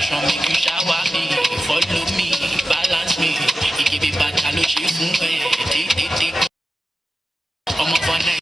Show make you shower me, follow me, balance me. You give me back, I know you take. Come up on night.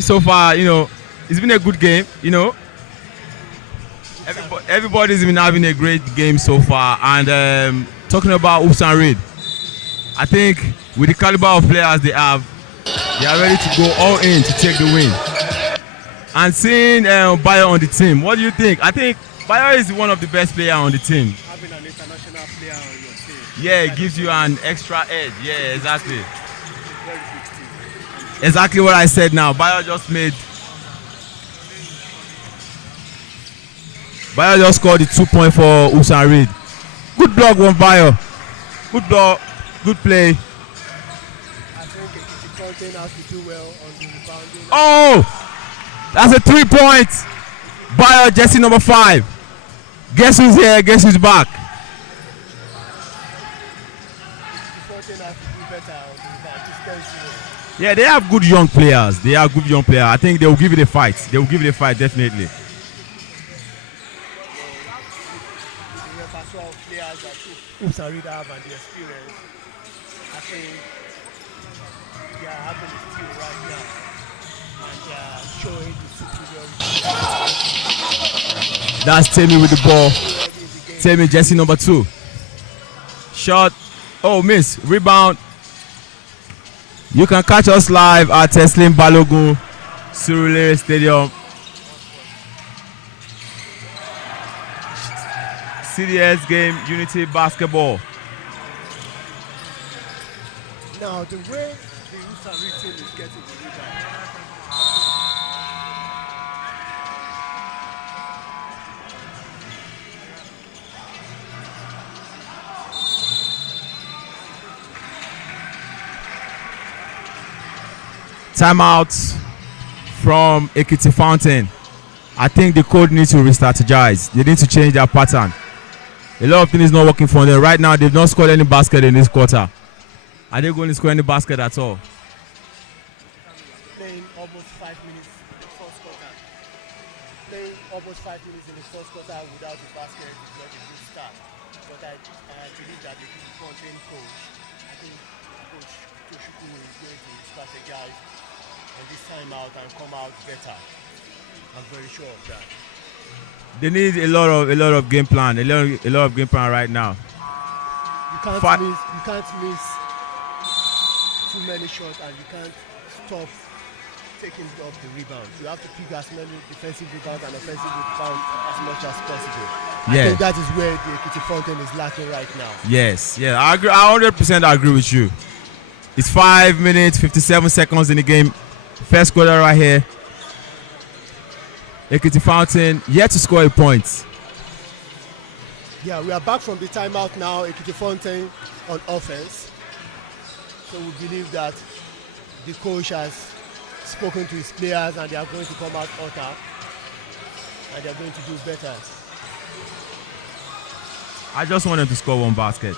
So far, it's been a good game. Everybody's been having a great game so far. And talking about Oops and Reid, I think with the caliber of players they have, they are ready to go all in to take the win. And seeing Bayo on the team, what do you think? I think Bayo is one of the best players on the team. Having an international player on your team. Yeah, it gives you an extra edge. Yeah, exactly. Very big team. Exactly what I said now. Bayo just scored the 2 point for Oops and Reid. Good block from Bayo. Good block, good play. I think EKITI Fountain has to do well on the rebounding. Oh! That's a 3 point. Bayo, jersey number 5. Guess who's here? Guess who's back? EKITI Fountain has to do better on the rebound. Yeah, they have good young players. I think they will give it a fight. Definitely. The repertoire of players that Oops and Reid have and the experience, I think they are having a steal right now. And they are showing the superiority. That's Temi with the ball. Temi, jersey number 2. Shot. Oh, miss. Rebound. You can catch us live at Teslim Balogun Surulere Stadium. CDS game, Unity Basketball. Now, the way the Oops and Reid team is getting the rebound, Timeout from EKITI Fountain. I think the code needs to re-strategize. They need to change their pattern. A lot of things not working for them. Right now, they've not scored any basket in this quarter. Are they going to score any basket at all? playing almost 5 minutes in the first quarter. Playing almost 5 minutes in the first quarter without the basket is not a good start. But I believe that the EKITI Fountain coach, I think Coach Toshukwu is going to strategize on this timeout and come out better. I'm very sure of that. They need a lot of game plan. A lot of game plan right now. You can't miss too many shots and you can't stop taking up the rebound. You have to pick as many defensive rebounds and offensive rebounds as much as possible. Yeah. I think that is where the EKITI Fountain is lacking right now. Yes, yeah, I agree. I 100% agree with you. It's 5 minutes, 57 seconds in the game. First quarter right here. EKITI Fountain yet to score a point. Yeah, we are back from the timeout now. EKITI Fountain on offense. So we believe that the coach has spoken to his players and they are going to come out hotter and they are going to do better. I just want them to score one basket.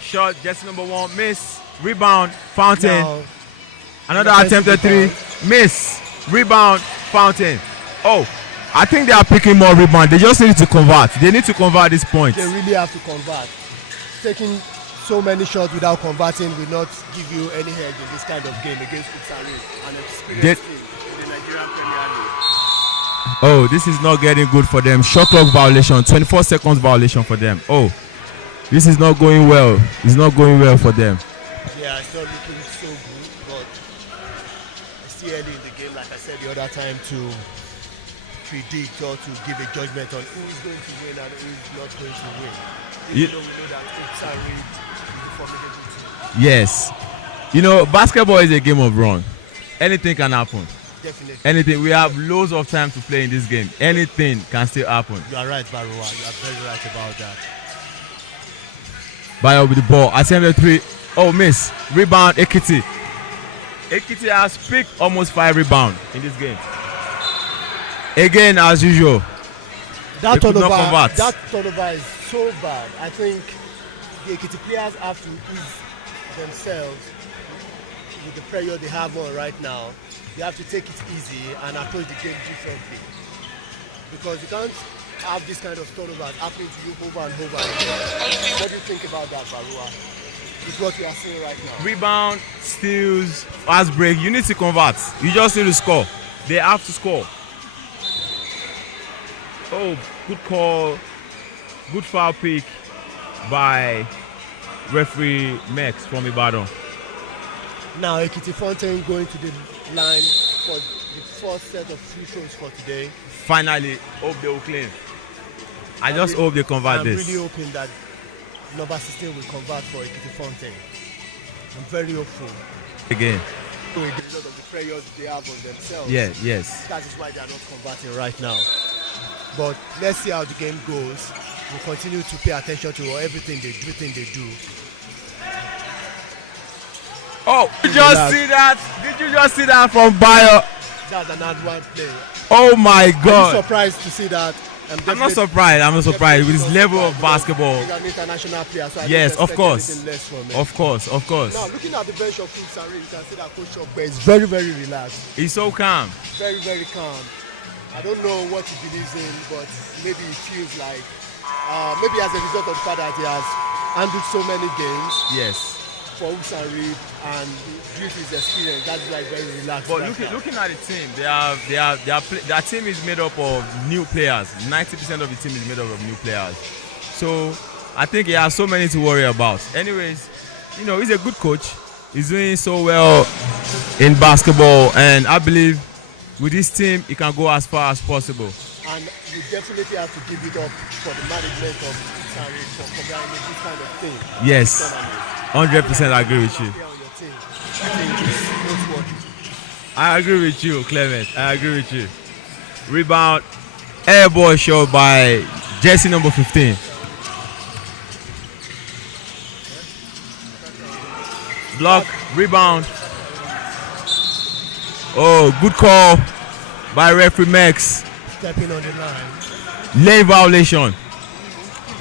Shot, jersey number 1, miss. Rebound, Fountain. Now, another attempted 3, miss. Rebound, Fountain. Oh, I think they are picking more rebound. They just need to convert. They need to convert this point. they really have to convert. Taking so many shots without converting will not give you any edge in this kind of game against Oops and Reid, an experienced team in the Nigerian Premier League. Oh, this is not getting good for them. Shot clock violation, 24 seconds violation for them. Oh, this is not going well. It's not going well for them. Yeah, it's not looking so good, but it's still early in the game, like I said the other time, to predict or to give a judgment on who is going to win and who is not going to win. Even though we know that Oops and Reid is a formidable team. Yes. Basketball is a game of run. Anything can happen. Definitely. Anything. We have loads of time to play in this game. Anything can still happen. You are right, Barua. You are very right about that. Bayo with the ball. Attempted 3. Oh, miss. Rebound, EKITI. EKITI has picked almost 5 rebounds in this game. Again, as usual. That They could not convert. turnover is so bad. I think the EKITI players have to ease themselves with the pressure they have on right now. They have to take it easy and approach the game differently. Because you can't have this kind of turnovers happening to you over and over again. What do you think about that, Barua? is what you are seeing right now. Rebound, steals, fast break. You need to convert. You just need to score. They have to score. Oh, good call. Good foul pick by referee Max from Ibadan. Now EKITI Fountain going to the line for the first set of free throws for today. Finally, hope they will clean. I just hope they convert this. I'm really hoping that number 16 will convert for EKITI Fountain. I'm very hopeful. Again. With the result of the pressures they have on themselves. Yeah, yes. That is why they are not converting right now. But let's see how the game goes. We'll continue to pay attention to everything they do. Oh, did you just see that? Did you just see that from Bayo? That's an advanced play. Oh my God! I'm surprised to see that. I'm not surprised. I'm not surprised with his level of basketball. He's an international player, so I yes, don't of course. expect anything less from him. Of course, of course. Now, looking at the bench of Futsal, you can see that Coach Chokbe is very, very relaxed. He's so calm. Very, very calm. I don't know what he believes in, but maybe he feels like maybe as a result of the fact that he has handled so many games. Yes. For Futsal and due to his experience, that's why he's very relaxed. But looking at the team, their team is made up of new players. 90% of the team is made up of new players. So I think he has so many to worry about. Anyways, you know, he's a good coach. He's doing so well in basketball, and I believe with this team, he can go as far as possible. And you definitely have to give it up for the management of Futsal for providing this kind of thing. Yes, 100% agree with you. I agree with you, Clement. I agree with you. Rebound, air ball shot by jersey number 15. Block, rebound. Oh, good call by referee Max. Stepping on the line. Lane violation.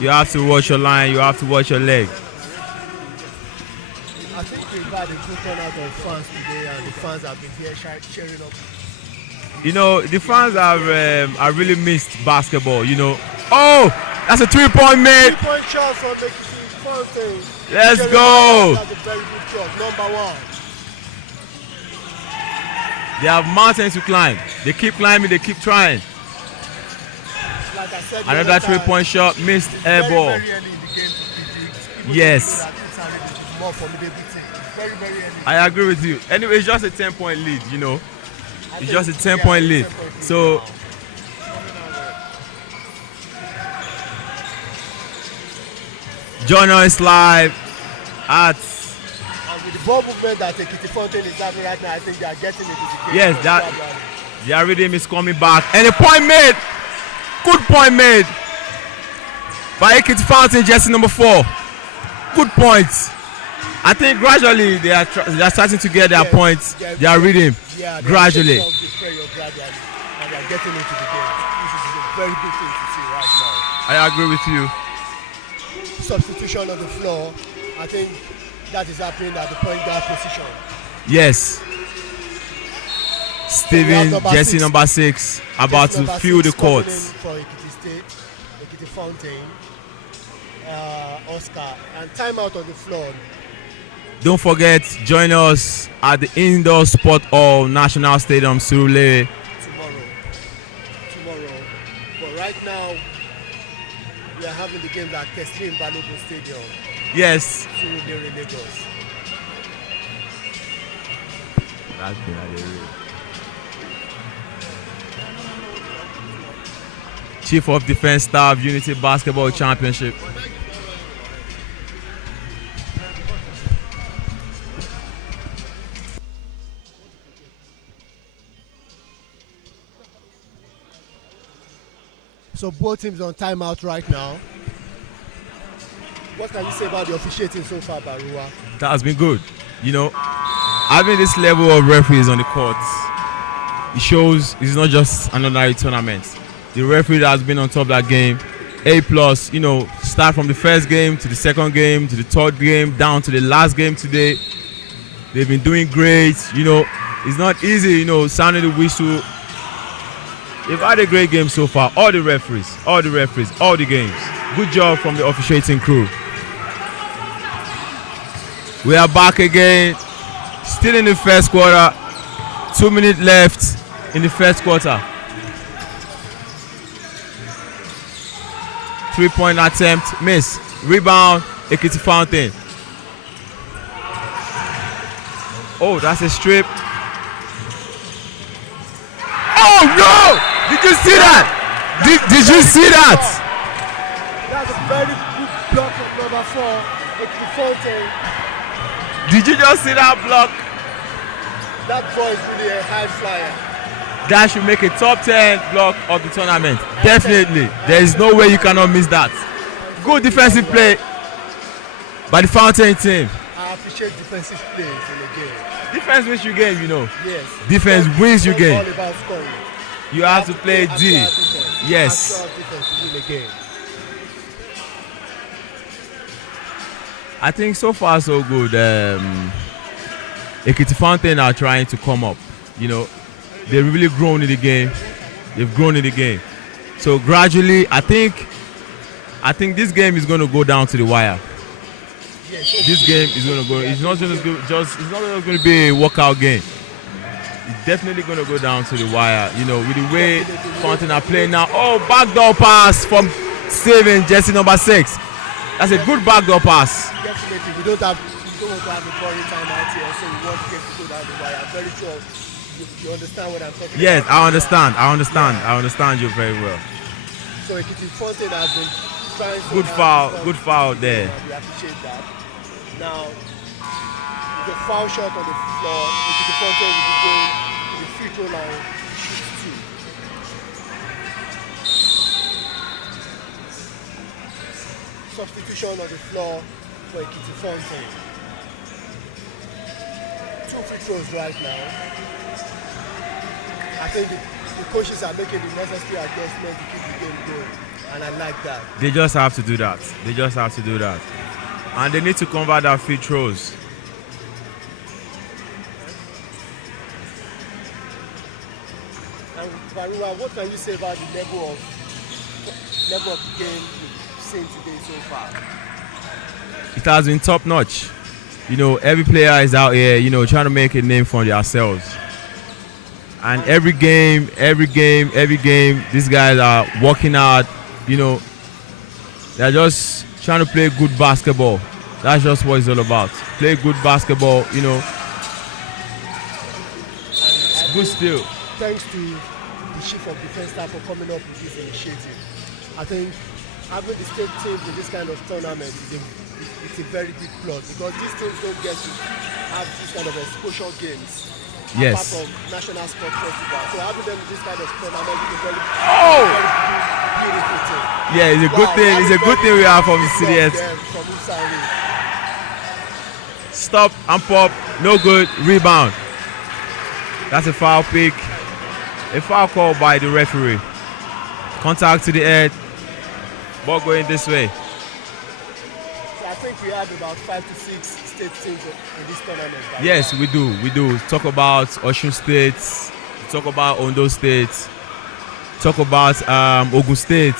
You have to watch your line. You have to watch your leg. I think we've had a good turnout of fans today, and the fans have been here cheering up. You know, the fans have really missed basketball. You know. Oh, that's a 3-point made. 3-point shot from the Fountain. Let's go. That's a very good shot. Number 1. They have mountains to climb. They keep climbing. They keep trying. Like I said, another 3-point shot, missed air ball. Very early in the game to predict. Yes. More formidable team. Very early. I agree with you. Anyway, it's just a 10-point lead, you know. It's just a 10-point lead. So, join us live at. And with the ball movement that EKITI Fountain is having right now, I think they are getting into the game. Yes, their rhythm is coming back. And a point made. Good point made by EKITI Fountain, jersey number 4. Good points. I think gradually they are starting to get their points, their rhythm, gradually. And they are getting into the game. This is a very good thing to see right now. I agree with you. Substitution on the floor. I think that is happening at the point guard position. Yes. Steven, jersey number 6, about to fill the court. For EKITI State, EKITI Fountain, Oscar, and timeout on the floor. Don't forget, join us at the Indoor Sport Hall, National Stadium, Surulere. Tomorrow. But right now, we are having the game at Teslim Balogun Stadium. Yes. Surulere, Lagos. That's been at the real. Chief of Defense Staff, Unity Basketball Championship. So both teams on timeout right now. What can you say about the officiating so far, Barua? That has been good. You know, having this level of referees on the court, it shows it's not just another tournament. The referee that has been on top of that game, A+, you know, start from the first game to the second game to the third game down to the last game today. They've been doing great. You know, it's not easy, you know, sounding the whistle. They've had a great game so far. All the referees, all the games. Good job from the officiating crew. We are back again. Still in the first quarter. 2 minutes left in the first quarter. 3-point attempt, miss. Rebound, EKITI Fountain. Oh, that's a strip. Oh no! Did you see that? Did you see that? That's a very good block from number 4, EKITI Fountain. Did you just see that block? That boy is really a high flyer. That should make a top 10 block of the tournament. Definitely. There is no way you cannot miss that. Good defensive play by the Fountain team. I appreciate defensive plays in the game. Defense wins you game, you know. Yes. Defense wins you It's game. all about scoring. You have to play D. Yes. Actual defense to win the game. I think so far so good. EKITI Fountain are trying to come up. You know, they've really grown in the game. They've grown in the game. So gradually, I think this game is going to go down to the wire. Yes. This game is going to go. It's not just going to be a walkout game. It's definitely going to go down to the wire. You know, with the way Fountain are playing now. Oh, backdoor pass from Steven, jersey number 6. That's a good backdoor pass. Definitely, we don't want to have a boring time out here, so we want to get to go down the wire. I'm very sure you understand what I'm talking about. Yes, I understand. I understand you very well. So EKITI Fountain has been trying so Good hard foul, to good foul there. We appreciate that. Now, with the foul shot on the floor, EKITI Fountain will be going to the free throw line to shoot 2. Substitution on the floor for EKITI Fountain. 2 free throws right now. I think the coaches are making the necessary adjustments to keep the game going, and I like that. They just have to do that. They just have to do that. And they need to convert their free throws. And Barua, what can you say about the level of the game we've seen today so far? It has been top notch. You know, every player is out here, you know, trying to make a name for themselves. And every game, these guys are working hard, you know. They're just trying to play good basketball. That's just what it's all about. Play good basketball, you know. It's good still. Thanks to the chief of defense staff for coming up with this initiative. I think having the state teams in this kind of tournament it's a very big plus, because these teams don't get to have this kind of exposure games. Yes. Apart from National Sports Festival. So having them in this kind of tournament is a very, very beautiful thing. Yeah, it's a good thing. It's a good thing we have from the CDS. From Usari. Stop and pop, no good, rebound. That's a foul pick. A foul call by the referee. Contact to the head. Ball going this way. So I think we have about 5 to 6 state teams in this tournament. Yes, we do. We do. Talk about Osun State. Talk about Ondo State. Talk about Ogun State.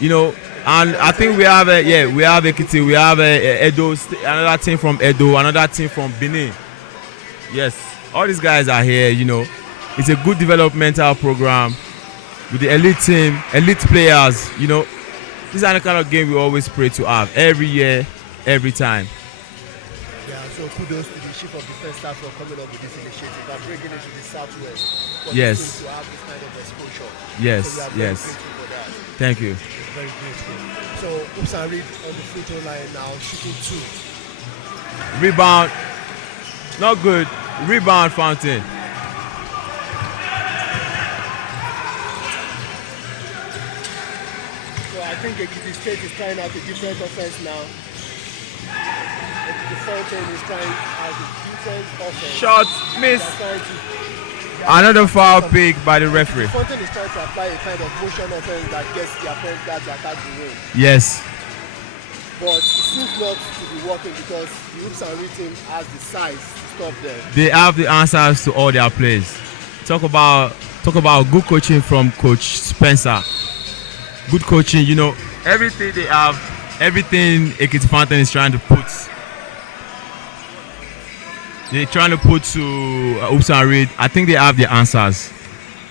You know, and I think we have we have EKITI, we have Edo, another team from Edo, another team from Benin. Yes, all these guys are here. You know, it's a good developmental program with the elite team, elite players. You know, these are the kind of game we always pray to have every year, every time. Yeah, so kudos to the chief of defense staff for coming up with this initiative and bringing it to the Southwest for Yes. the team to have this kind of exposure. Yes, So we are very yes. grateful for that. Thank you. Very grateful. So Oops and Reed on the free throw line now, shooting 2. Rebound, not good. Rebound, Fountain. So I think EKITI State is trying out a different offense now. The Fountain is trying out a different offense. Shot, miss. They're trying to- Another foul pick by the referee. The Fountain is trying to apply a kind of motion offense that gets their point guards to attack the rim. Yes. But it seems not to be working because the Oops and Reed team has the size to stop them. They have the answers to all their plays. Talk about good coaching from Coach Spencer. Good coaching, you know, everything they have, everything EKITI Fountain is trying to put they're trying to put to Oops and Reed, I think they have the answers.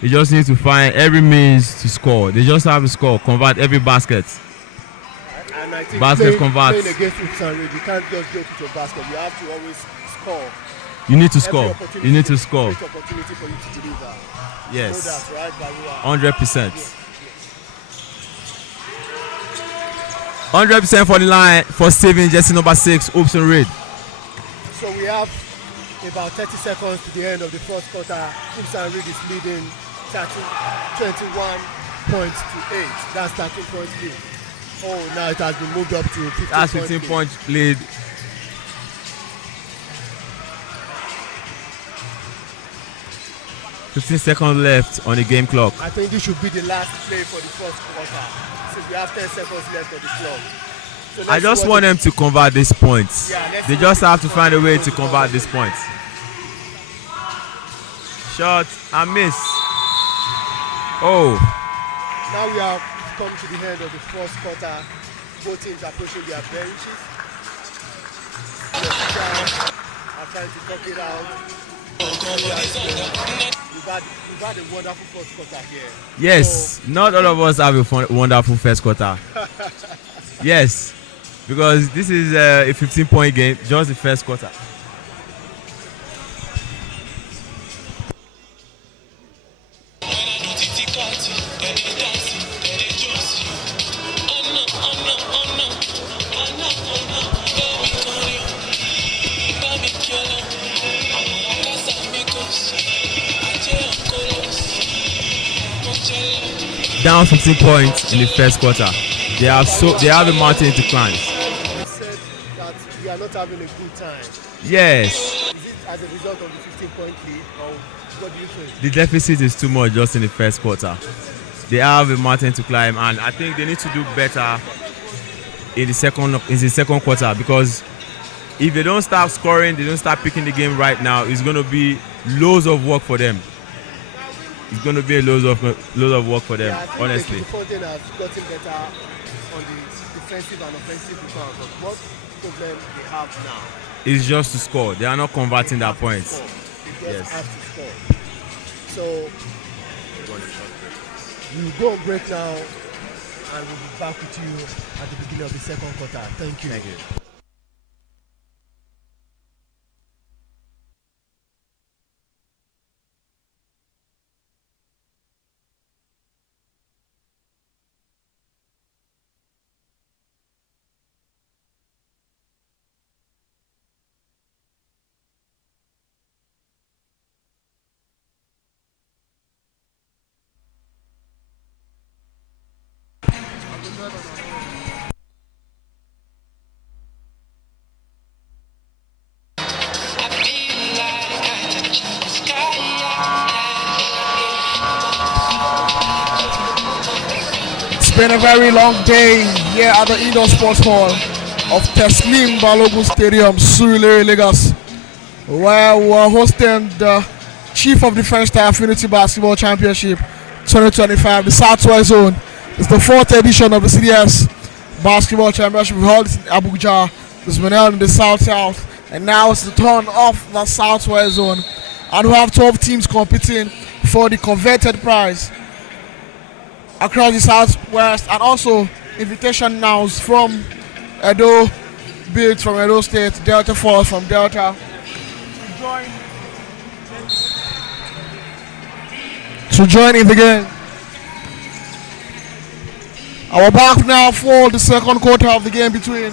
They just need to find every means to score. They just have to score, convert every basket. And I think Basket playing converts. against Oops and Reed, you can't just go to your basket. You have to always score. You need to Every score. opportunity You need to is a score. great opportunity for you to deliver. Yes. So that's right, Barua. 100%. Yes. 100% for the line for saving jersey number 6, Oops and Reed. So we have about 30 seconds to the end of the first quarter. Oops and Reed is leading 21 points to 8. That's 13 point lead. Oh, now it has been moved up to 15 That's 15 points lead. $15 seconds left on the game clock. I think this should be the last play for the first quarter. Since we have 10 seconds left on the clock. So I just want them to convert these points. Yeah, They just have to find a way to convert these points. Shot and miss. Oh, Now we have come to the end of the first quarter. Both teams approaching their benches. Are trying to talk it out. We've had a wonderful first quarter here. yes. So, Not all of us have a wonderful first quarter. Yes, because this is a 15-point game, just the first quarter. Down 15 points in the first quarter. They have a mountain to climb. you said that we are not having a good time. Yes, Is it as a result of the 15-point lead, or what do you think? the deficit is too much just in the first quarter. They have a mountain to climb, and I think they need to do better in the second quarter, because if they don't start scoring, they don't start picking the game right now, it's going to be loads of work for them. It's going to be a loads of work for them, Yeah, I think honestly. the Fontaine has gotten better on the defensive and offensive rebound, but what problem they have now? It's just to score. They are not converting their Have to points. score. They just Yes. have to score. So we'll go on break now, and we'll be back with you at the beginning of the second quarter. Thank you. Thank you. It's been a very long day here at the Indoor Sports Hall of Teslim Balogun Stadium, Surulere, Lagos, where we're hosting the Chief of Defense Staff Unity Basketball Championship 2025, the Southwest Zone. It's the 4th edition of the CDS Basketball Championship. We held it in Abuja. It's been held in the South, and now it's the turn of the Southwest Zone. And we have 12 teams competing for the coveted prize across the Southwest, and also invitation nows from Edo, Bids from Edo State, Delta Force from Delta, to join in the game. We're back now for the second quarter of the game between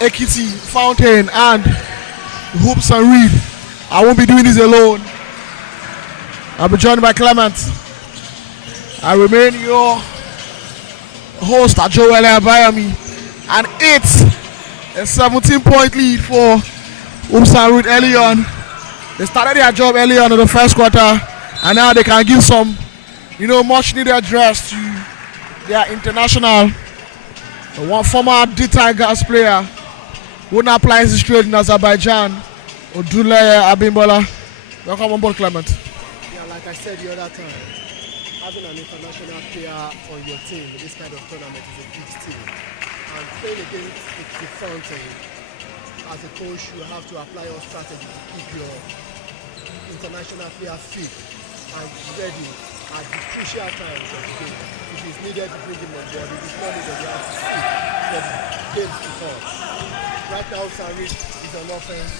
EKITI, Fountain, and Hoops and Reed. I won't be doing this alone. I'll be joined by Clement. I remain your host at Joel Abayami, and it's a 17-point lead for Hoops and Reed early on. They started their job early on in the first quarter, and now they can give some, much needed address to their international, one former D-Tigers player who now plays his trade in Azerbaijan, Oduleye Abimbola. Welcome on board, Clement. Yeah, like I said the other time, having an international player on your team in this kind of tournament is a big deal. And playing against the Fountain, as a coach, you have to apply your strategy to keep your international players fit and ready at the crucial times of the game. If it's needed to bring him on board, if it's not needed, you have to skip for the games to come. Right now, Sanrit is on offense.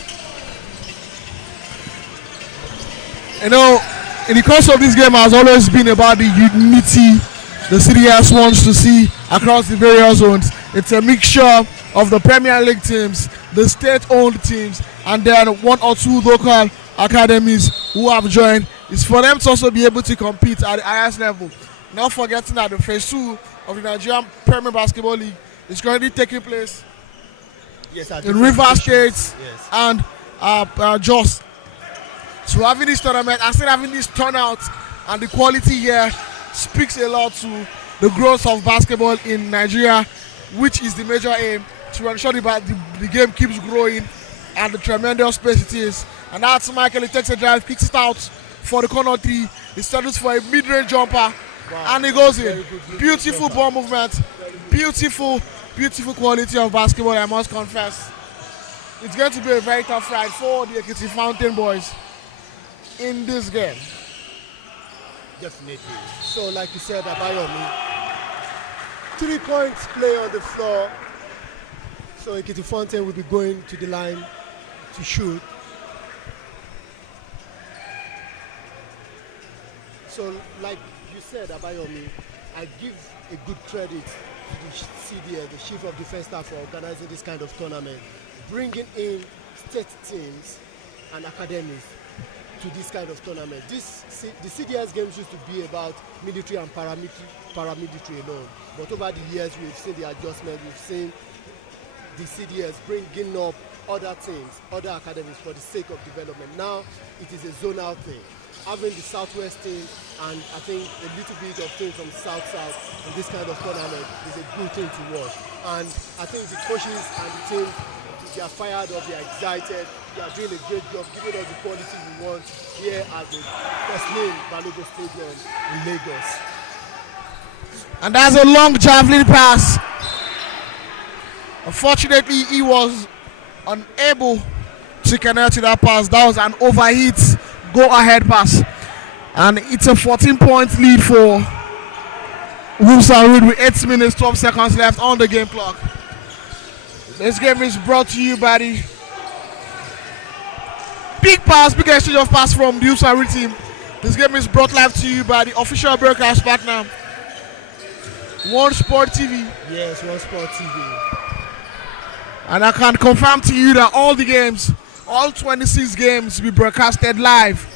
You know, in the course of this game has always been about the unity the CDS wants to see across the various zones. It's a mixture of the Premier League teams, the state-owned teams, and then one or two local academies who have joined. It's for them to also be able to compete at the highest level. Not forgetting that the phase 2 of the Nigerian Premier Basketball League is currently taking place in Rivers State and Jos. So having this tournament and still having this turnout and the quality here speaks a lot to the growth of basketball in Nigeria, which is the major aim, to ensure the game keeps growing and the tremendous space it is. And that's Michael. He takes a drive, kicks it out for the corner 3. He settles for a mid-range jumper, and he goes in. Beautiful ball movement, beautiful quality of basketball, I must confess. It's going to be a very tough ride for the EKITI Fountain boys in this game. Definitely. So, like you said, Abayomi, 3 points play on the floor. So, EKITI Fountain will be going to the line to shoot. So, like you said, Abayomi, I give a good credit to the CDS, the Chief of Defense Staff, for organizing this kind of tournament, bringing in state teams and academies to this kind of tournament. The CDS games used to be about military and paramilitary alone, but over the years we've seen the adjustment. We've seen the CDS bringing up other teams, other academies for the sake of development. Now it is a zonal thing. Having the Southwest team and I think a little bit of teams from South-South in this kind of tournament is a good thing to watch. And I think the coaches and the team, they are fired up, they are excited, they are doing a great job, giving us the quality we want here at the Teslim Balogun Stadium in Lagos. And that's a long javelin pass. Unfortunately, he was unable to connect to that pass. That was an overhit go-ahead pass. And it's a 14-point lead for Wolves and Reed with 8 minutes, 12 seconds left on the game clock. This game is brought to you by the big exchange of pass from the Wolves and Reed team. This game is brought live to you by the official broadcast partner, One Sport TV. Yes, One Sport TV. And I can confirm to you that all the games, all 26 games, will be broadcasted live.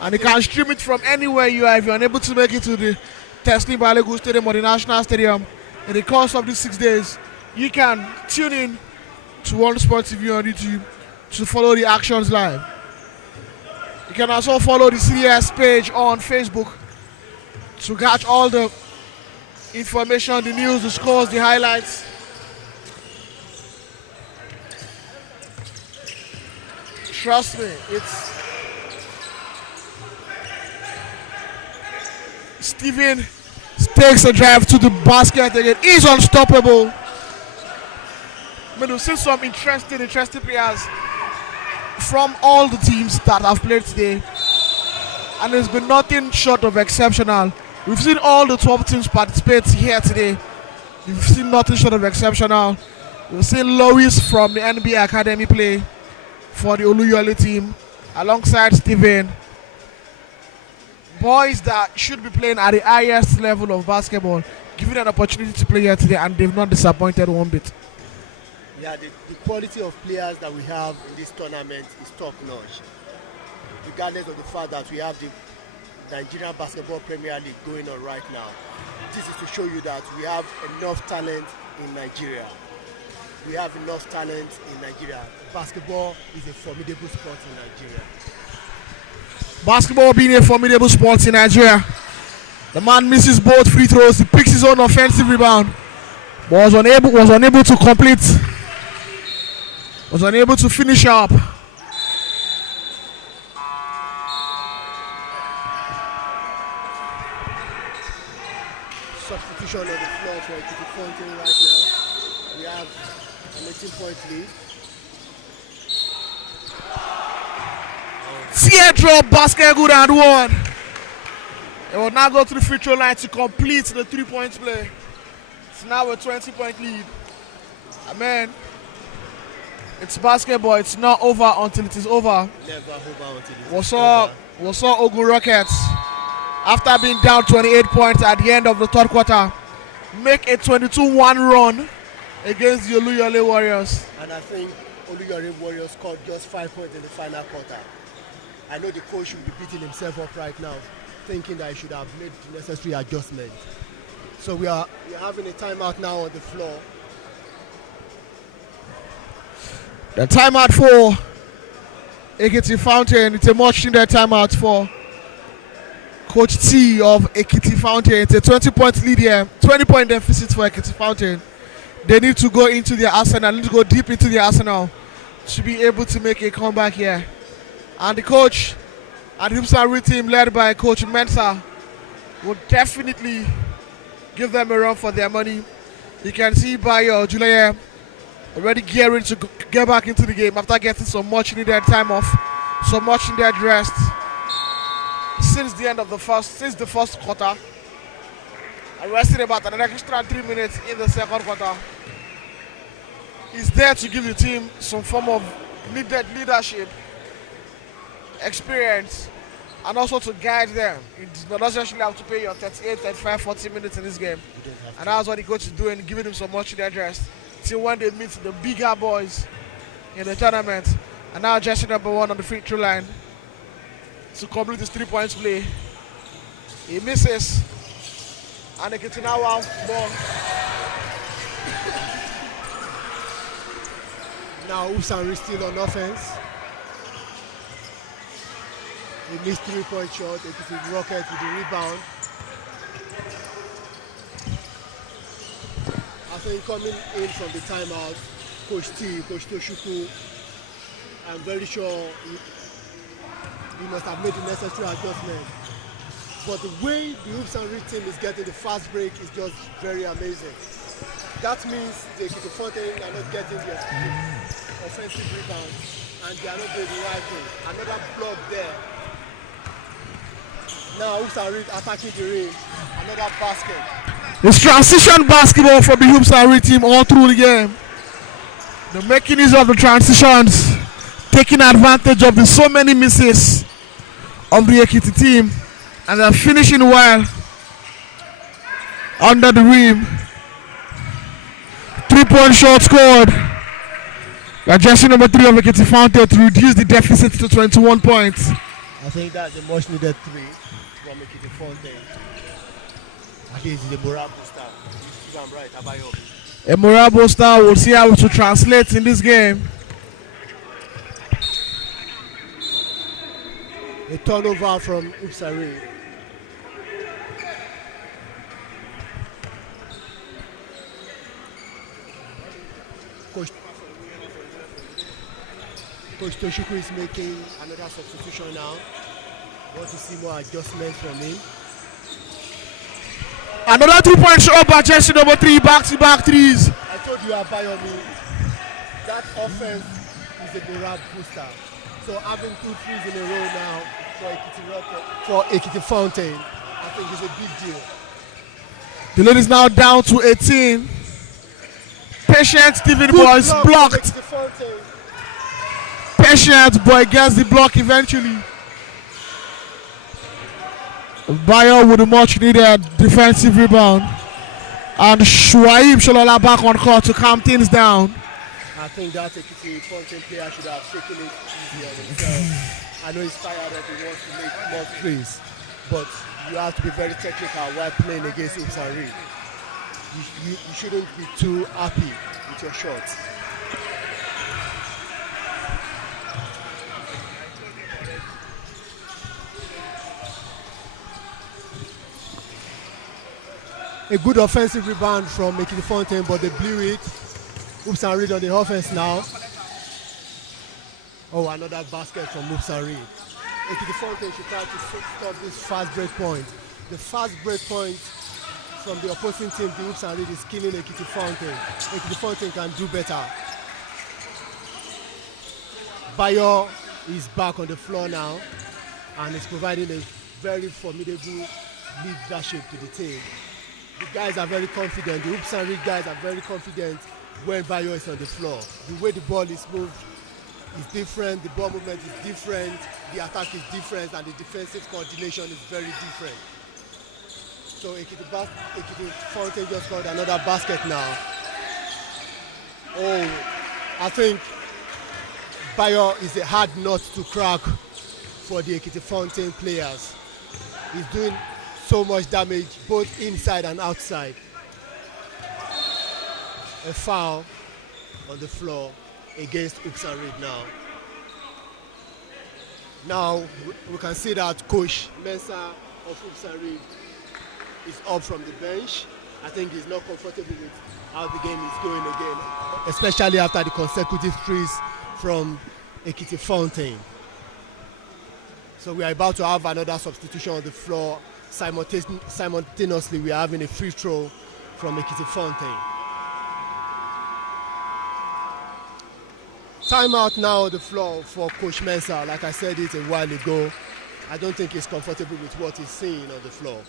And you can stream it from anywhere you are if you're unable to make it to the Teslim Balogun Stadium or the National Stadium in the course of these 6 days. You can tune in to One Sport TV on YouTube to follow the actions live. You can also follow the CDS page on Facebook to catch all the information, the news, the scores, the highlights. Trust me, it's Steven takes a drive to the basket again. He's unstoppable. I mean, we've seen some interesting players from all the teams that have played today, and there's been nothing short of exceptional. We've seen all the 12 teams participate here today. We've seen nothing short of exceptional. We've seen Lois from the NBA Academy play for the Oluyole team alongside Steven. Boys that should be playing at the highest level of basketball, given an opportunity to play here today, and they've not disappointed one bit. Yeah, the quality of players that we have in this tournament is top-notch, regardless of the fact that we have the Nigerian Basketball Premier League going on right now. This is to show you that we have enough talent in Nigeria. We have enough talent in Nigeria. Basketball is a formidable sport in Nigeria. Basketball being a formidable sport in Nigeria. The man misses both free throws. He picks his own offensive rebound, but was unable to complete. Was unable to finish up. Substitution on the floor for EKITI Fountain right now. We have An 18-point lead. Teardrop basket, good and one. It will now go to the free throw line to complete the 3-point play. It's now a 20-point lead. Amen. It's basketball. It's not over until it is over. Never over until it is over. What's up, Ogun Rockets? After being down 28 points at the end of the third quarter, make a 22-1 run against the Oluyole Warriors. And I think Oluyole Warriors scored just 5 points in the final quarter. I know the coach will be beating himself up right now, thinking that he should have made the necessary adjustment. So we are having a timeout now on the floor. The timeout for EKITI Fountain. It's a much needed timeout for Coach T of EKITI Fountain. It's a 20-point lead here, 20-point deficit for EKITI Fountain. They need to go into their arsenal, need to go deep into their arsenal to be able to make a comeback here. And the coach and the Hupsari team led by Coach Mensah will definitely give them a run for their money. You can see by Julia already gearing to get back into the game after getting some much needed time off, some much needed rest since the first quarter. And resting about an extra 3 minutes in the second quarter. He's there to give the team some form of needed leadership, experience, and also to guide them. You don't necessarily have to pay your 38, 35, 40 minutes in this game. And that's what the coach is doing, giving him some much needed rest till when they meet the bigger boys in the tournament. And now jersey number 1 on the free throw line to complete this 3-point play. He misses, and they can now have ball. Now Hupsari still on offense. He missed 3-point shot. It is a Rocket with the rebound. After coming in from the timeout, Coach Toshuku, I'm very sure he must have made the necessary adjustment. But the way the Hupsari team is getting the fast break is just very amazing. That means the EKITI Fountain are not getting the offensive rebound, and they are not doing the right thing. Another block there. Now Hupsari attacking the ring. Another basket. It's transition basketball for the Hupsari team all through the game. They're making use of the transitions, taking advantage of the so many misses of the EKITI team, and they're finishing well under the rim. 3-point shot scored by jersey number 3 of EKITI Fountain to reduce the deficit to 21 points. I think that's a much needed 3 from EKITI Fountain. I think it's the morale booster. If I'm right, Abayo. A morale booster. We'll see how it will translate in this game. A turnover from Hupsari. Coach Toshuku is making another substitution now. Want to see more adjustments from him. Another 2-point shot by jersey number 3, back-to-back threes. I told you, Abayomi, that offense is a morale booster. So having 2 threes in a row now for EKITI Fountain, I think is a big deal. The lead is now down to 18. Patient Stephen Boy is blocked. Patient Boy gets the block eventually. Bayo with a much needed defensive rebound. And Shuaib Shalola back on court to calm things down. I think that EKITI Fountain player should have taken it easier himself. I know he's fired up, he wants to make more threes, but you have to be very technical while playing against Hupsari. You shouldn't be too happy with your shots. A good offensive rebound from EKITI Fountain, but they blew it. Hupsari on the offense now. Oh, another basket from Hupsari. EKITI Fountain should try to stop this fast break point. The fast break point from the opposing team, the Hoops and Reed, is killing EKITI Fountain. EKITI Fountain can do better. Bayo is back on the floor now and is providing a very formidable leadership to the team. The guys are very confident. The Hoops and Reed guys are very confident when Bayo is on the floor. The way the ball is moved is different, the ball movement is different, the attack is different, and the defensive coordination is very different. So EKITI Fountain just got another basket now. Oh, I think Bayo is a hard nut to crack for the EKITI Fountain players. He's doing so much damage both inside and outside. A foul on the floor against Hoops and Reed now. Now we can see that Coach Mensah of Hoops and Reed is up from the bench. I think he's not comfortable with how the game is going again, especially after the consecutive threes from EKITI Fountain. So we are about to have another substitution on the floor. Simultaneously, we are having a free throw from EKITI Fountain. Timeout now on the floor for Coach Mensah. Like I said it a while ago, I don't think he's comfortable with what he's seeing on the floor.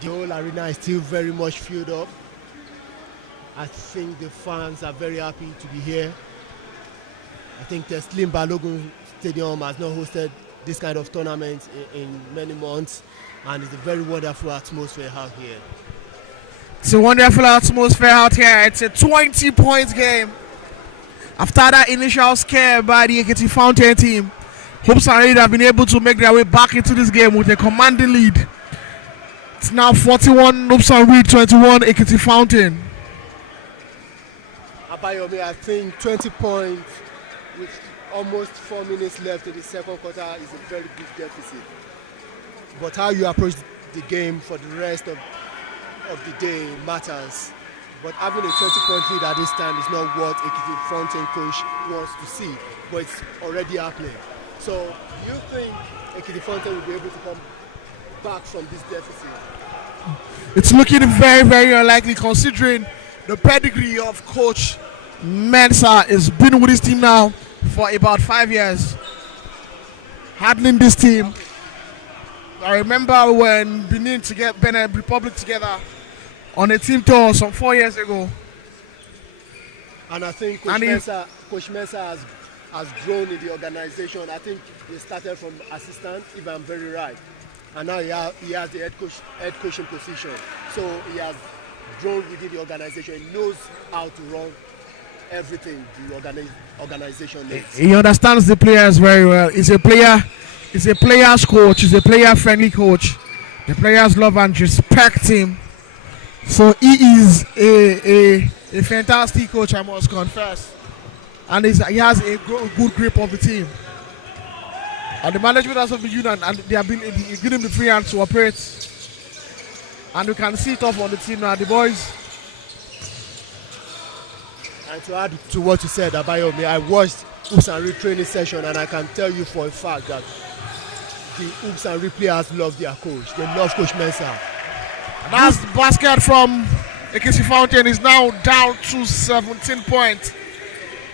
The whole arena is still very much filled up. I think the fans are very happy to be here. I think the Teslim Balogun Stadium has not hosted this kind of tournament in many months, and it's a very wonderful atmosphere out here. It's a wonderful atmosphere out here. It's a 20-point game. After that initial scare by the EKITI Fountain team, Hoops and Reed have been able to make their way back into this game with a commanding lead. It's now 41 Hoops and Reed, 21 EKITI Fountain. Abayomi, I think 20 points with almost 4 minutes left in the second quarter is a very big deficit. But how you approach the game for the rest of the day matters. But having a 20-point lead at this time is not what EKITI Fountain coach wants to see. But it's already happening. So do you think EKITI Fountain will be able to come back from this deficit? It's looking very, very unlikely considering the pedigree of Coach Mensah. Has been with his team now for about 5 years, handling this team. I remember when Benin Republic together on a team tour some 4 years ago. And I think Coach Mensah has grown in the organization. I think he started from assistant, if I'm very right. And now he has the head coaching position. So he has grown within the organization. He knows how to run everything the organization needs. He understands the players very well. He's a player's coach. He's a player-friendly coach. The players love and respect him. So he is a fantastic coach, I must confess. And he has a good grip of the team. And the management has been union, and they have been giving him the free hand to operate. And we can see it off on the team now. The boys. And to add to what you said, Abayomi, I watched Hoops and Reed training session, and I can tell you for a fact that the Hoops and Reed players love their coach. They love Coach Mensah. That's the basket from EKITI Fountain is now down to 17 points.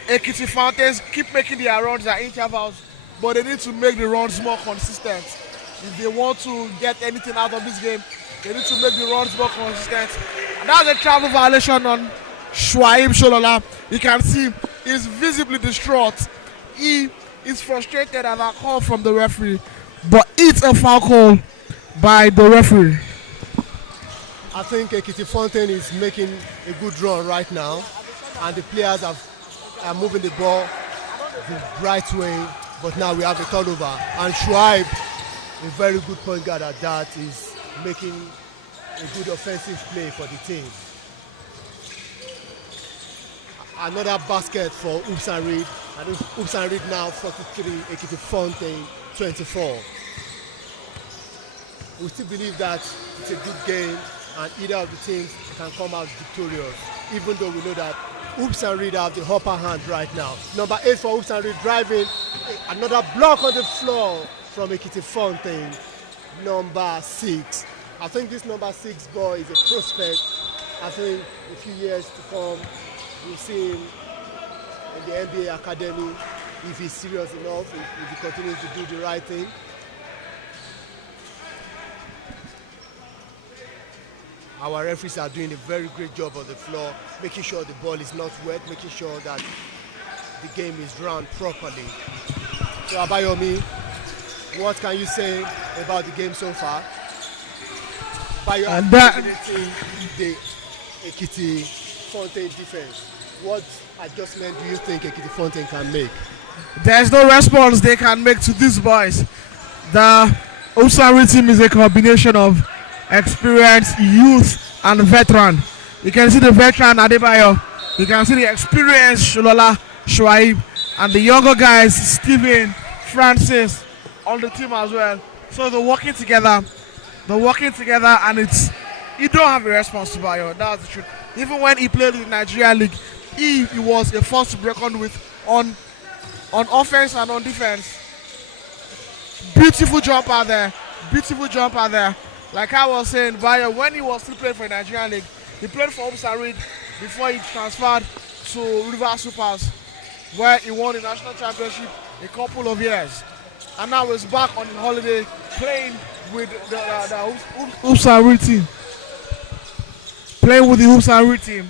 EKITI Fountains keep making their runs at intervals, but they need to make the runs more consistent. If they want to get anything out of this game, they need to make the runs more consistent. And that's a travel violation on Shuaib Sholola. You can see he's visibly distraught. He is frustrated at a call from the referee, but it's a foul call by the referee. I think EKITI Fountain is making a good run right now, and the players are moving the ball the right way, but now we have a turnover. And Shuaib, a very good point guard at that, is making a good offensive play for the team. Another basket for Hoops and Reed. And Hoops and Reed now 43, EKITI Fountain 24. We still believe that it's a good game and either of the teams can come out victorious, even though we know that Hoops and Reed have the upper hand right now. Number 8 for Hoops and Reed driving. Another block on the floor from EKITI Fountain. Number 6. I think this number 6 boy is a prospect. I think a few years to come, we'll see him in the NBA Academy if he's serious enough, if he continues to do the right thing. Our referees are doing a very great job on the floor, making sure the ball is not wet, making sure that the game is run properly. So Abayomi, what can you say about the game so far? And that the EKITI Fountain defense. What adjustment do you think EKITI Fountain can make? there's no response they can make to these boys. The Usari team is a combination of experience, youth, and veteran. You can see the veteran Adebayo, you can see the experienced Shulola Shuaib, and the younger guys, Steven, Francis, on the team as well. So they're working together, and you don't have a response to Bayo. That's the truth. Even when he played in the Nigerian league, he was a force to be reckoned with on offense and on defense. Beautiful jumper there. Like I was saying, Bayo, when he was still playing for the Nigerian league, he played for Hoops and Reed before he transferred to River Supers, where he won the national championship a couple of years. And now he's back on holiday playing with the Hoops and Reed team. Playing with the Hoops and Reed team.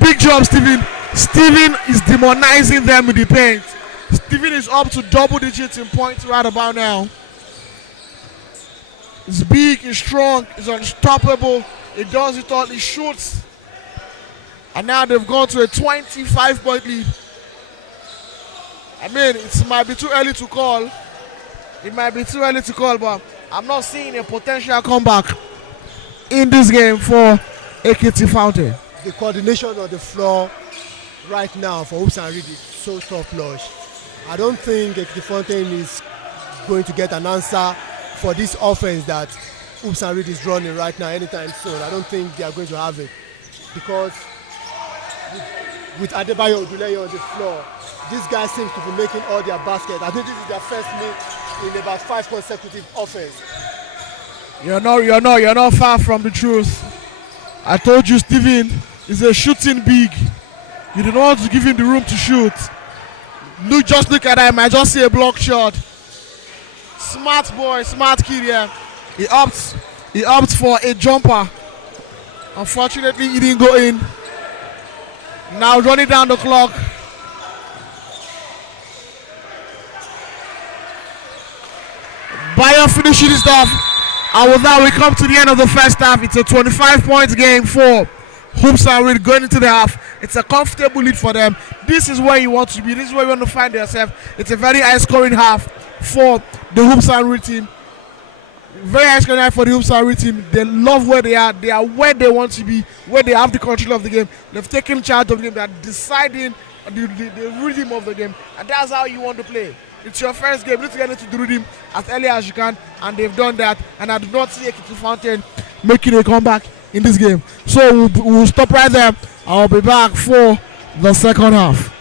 Big job, Steven. Steven is demonizing them in the paint. Steven is up to double digits in points right about now. He's big, he's strong, he's unstoppable. He does it all, he shoots. And now they've gone to a 25-point lead. I mean, it might be too early to call. But I'm not seeing a potential comeback in this game for EKITI Fountain. The coordination on the floor right now for Hoops and Reed is so top-notch. I don't think EKITI Fountain is going to get an answer for this offense that Hoops and Reed is running right now anytime soon. I don't think they are going to have it, because with Adebayo Oduleye on the floor, these guys seem to be making all their baskets. I think this is their first meet in about 5 consecutive offense. You're not far from the truth. I told you, Steven is a shooting big. You don't want to give him the room to shoot. Just look at him. I just see a block shot. Smart boy, smart kid here. He opts for a jumper. Unfortunately, he didn't go in. Now running down the clock. Bayer finishing his stuff. And with that, we come to the end of the first half. It's a 25-point game for Hoops and Reed going into the half. It's a comfortable lead for them. This is where you want to be. This is where you want to find yourself. It's a very high-scoring half for the Hoops and Reed team. Very high-scoring half for the Hoops and Reed team. They love where they are. They are where they want to be, where they have the control of the game. They've taken charge of the game. They are deciding the rhythm of the game. And that's how you want to play. It's your first game. You need to get into the rhythm as early as you can. And they've done that. And I do not see EKITI Fountain making a comeback in this game. So we'll stop right there. I'll be back for the second half.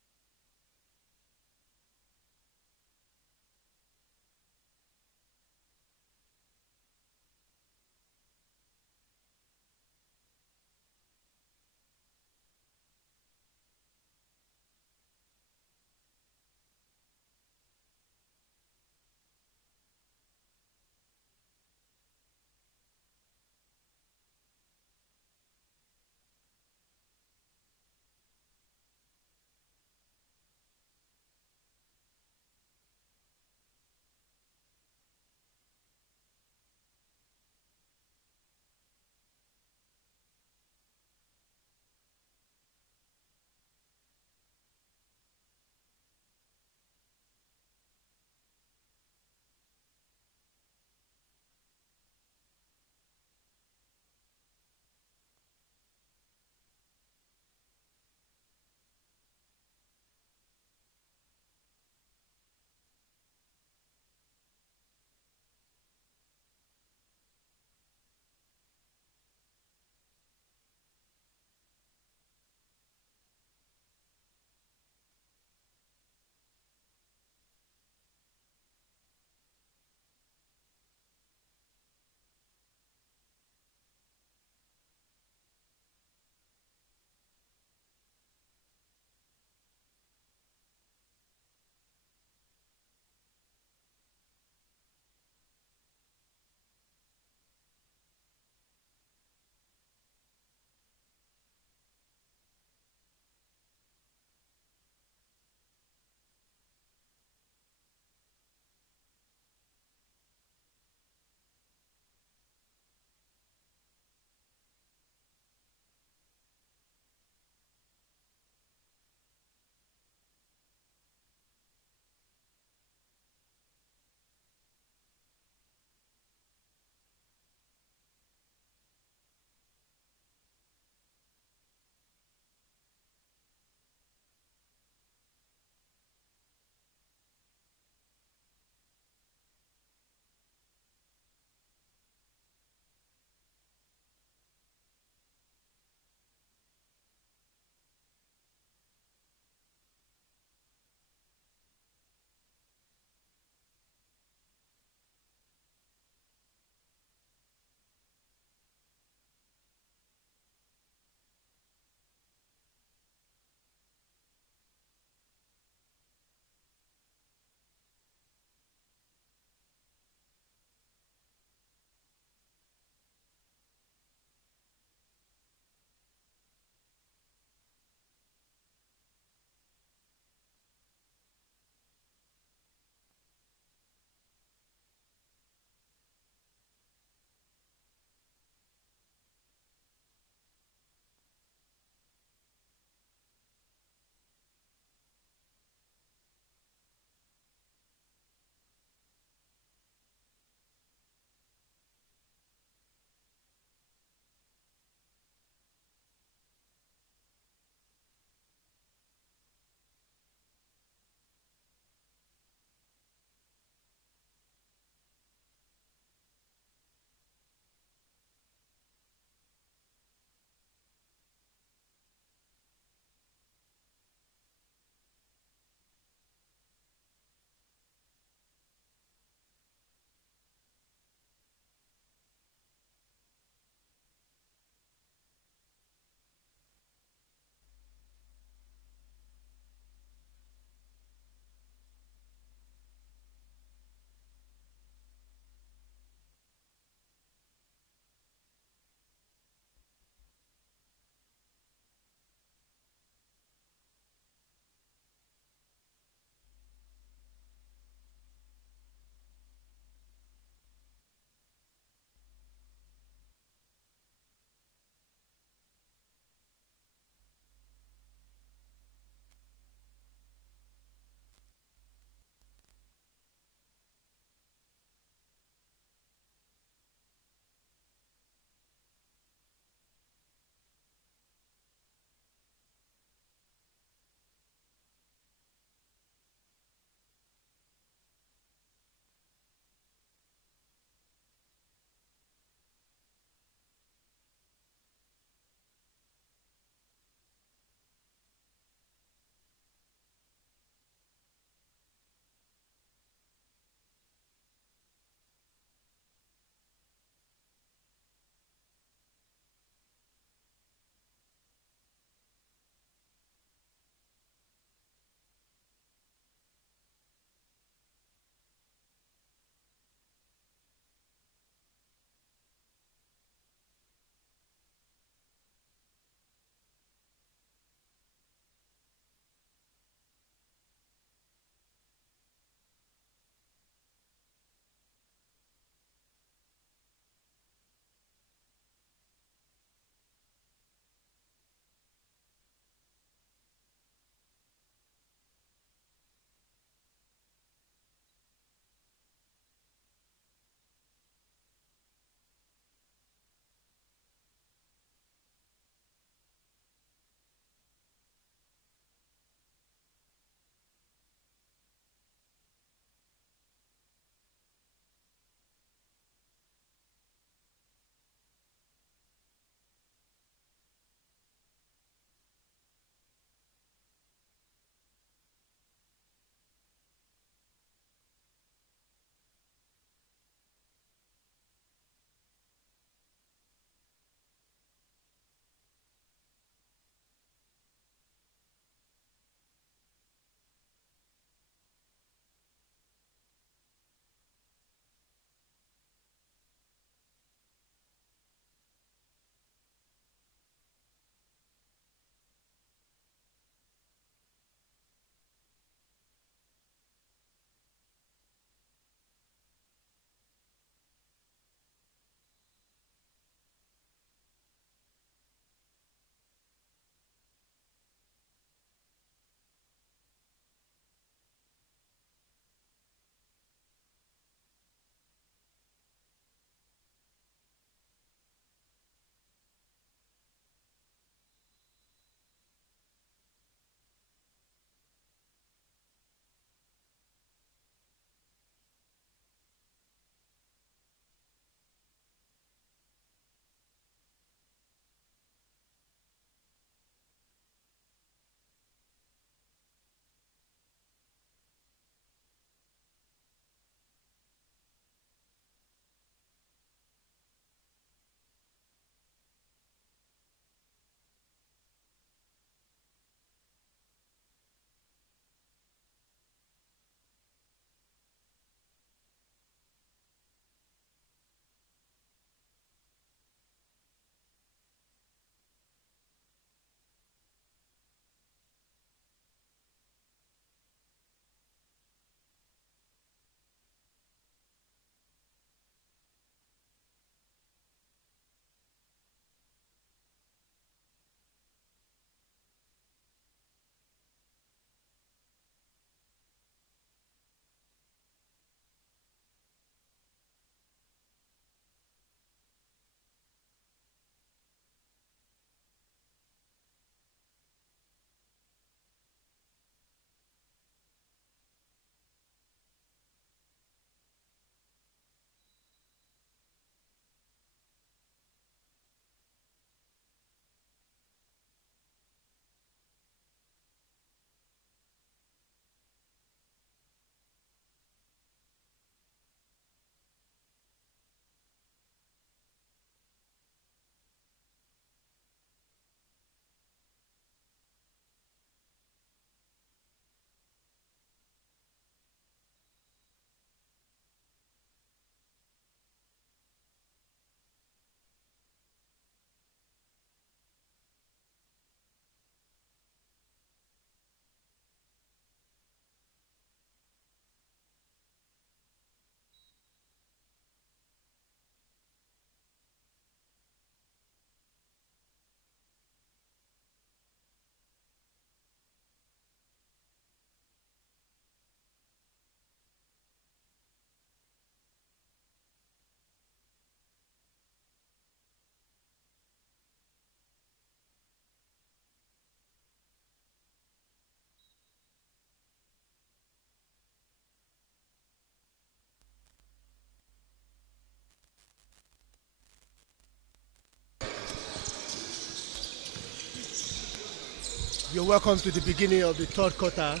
You're welcome to the beginning of the third quarter.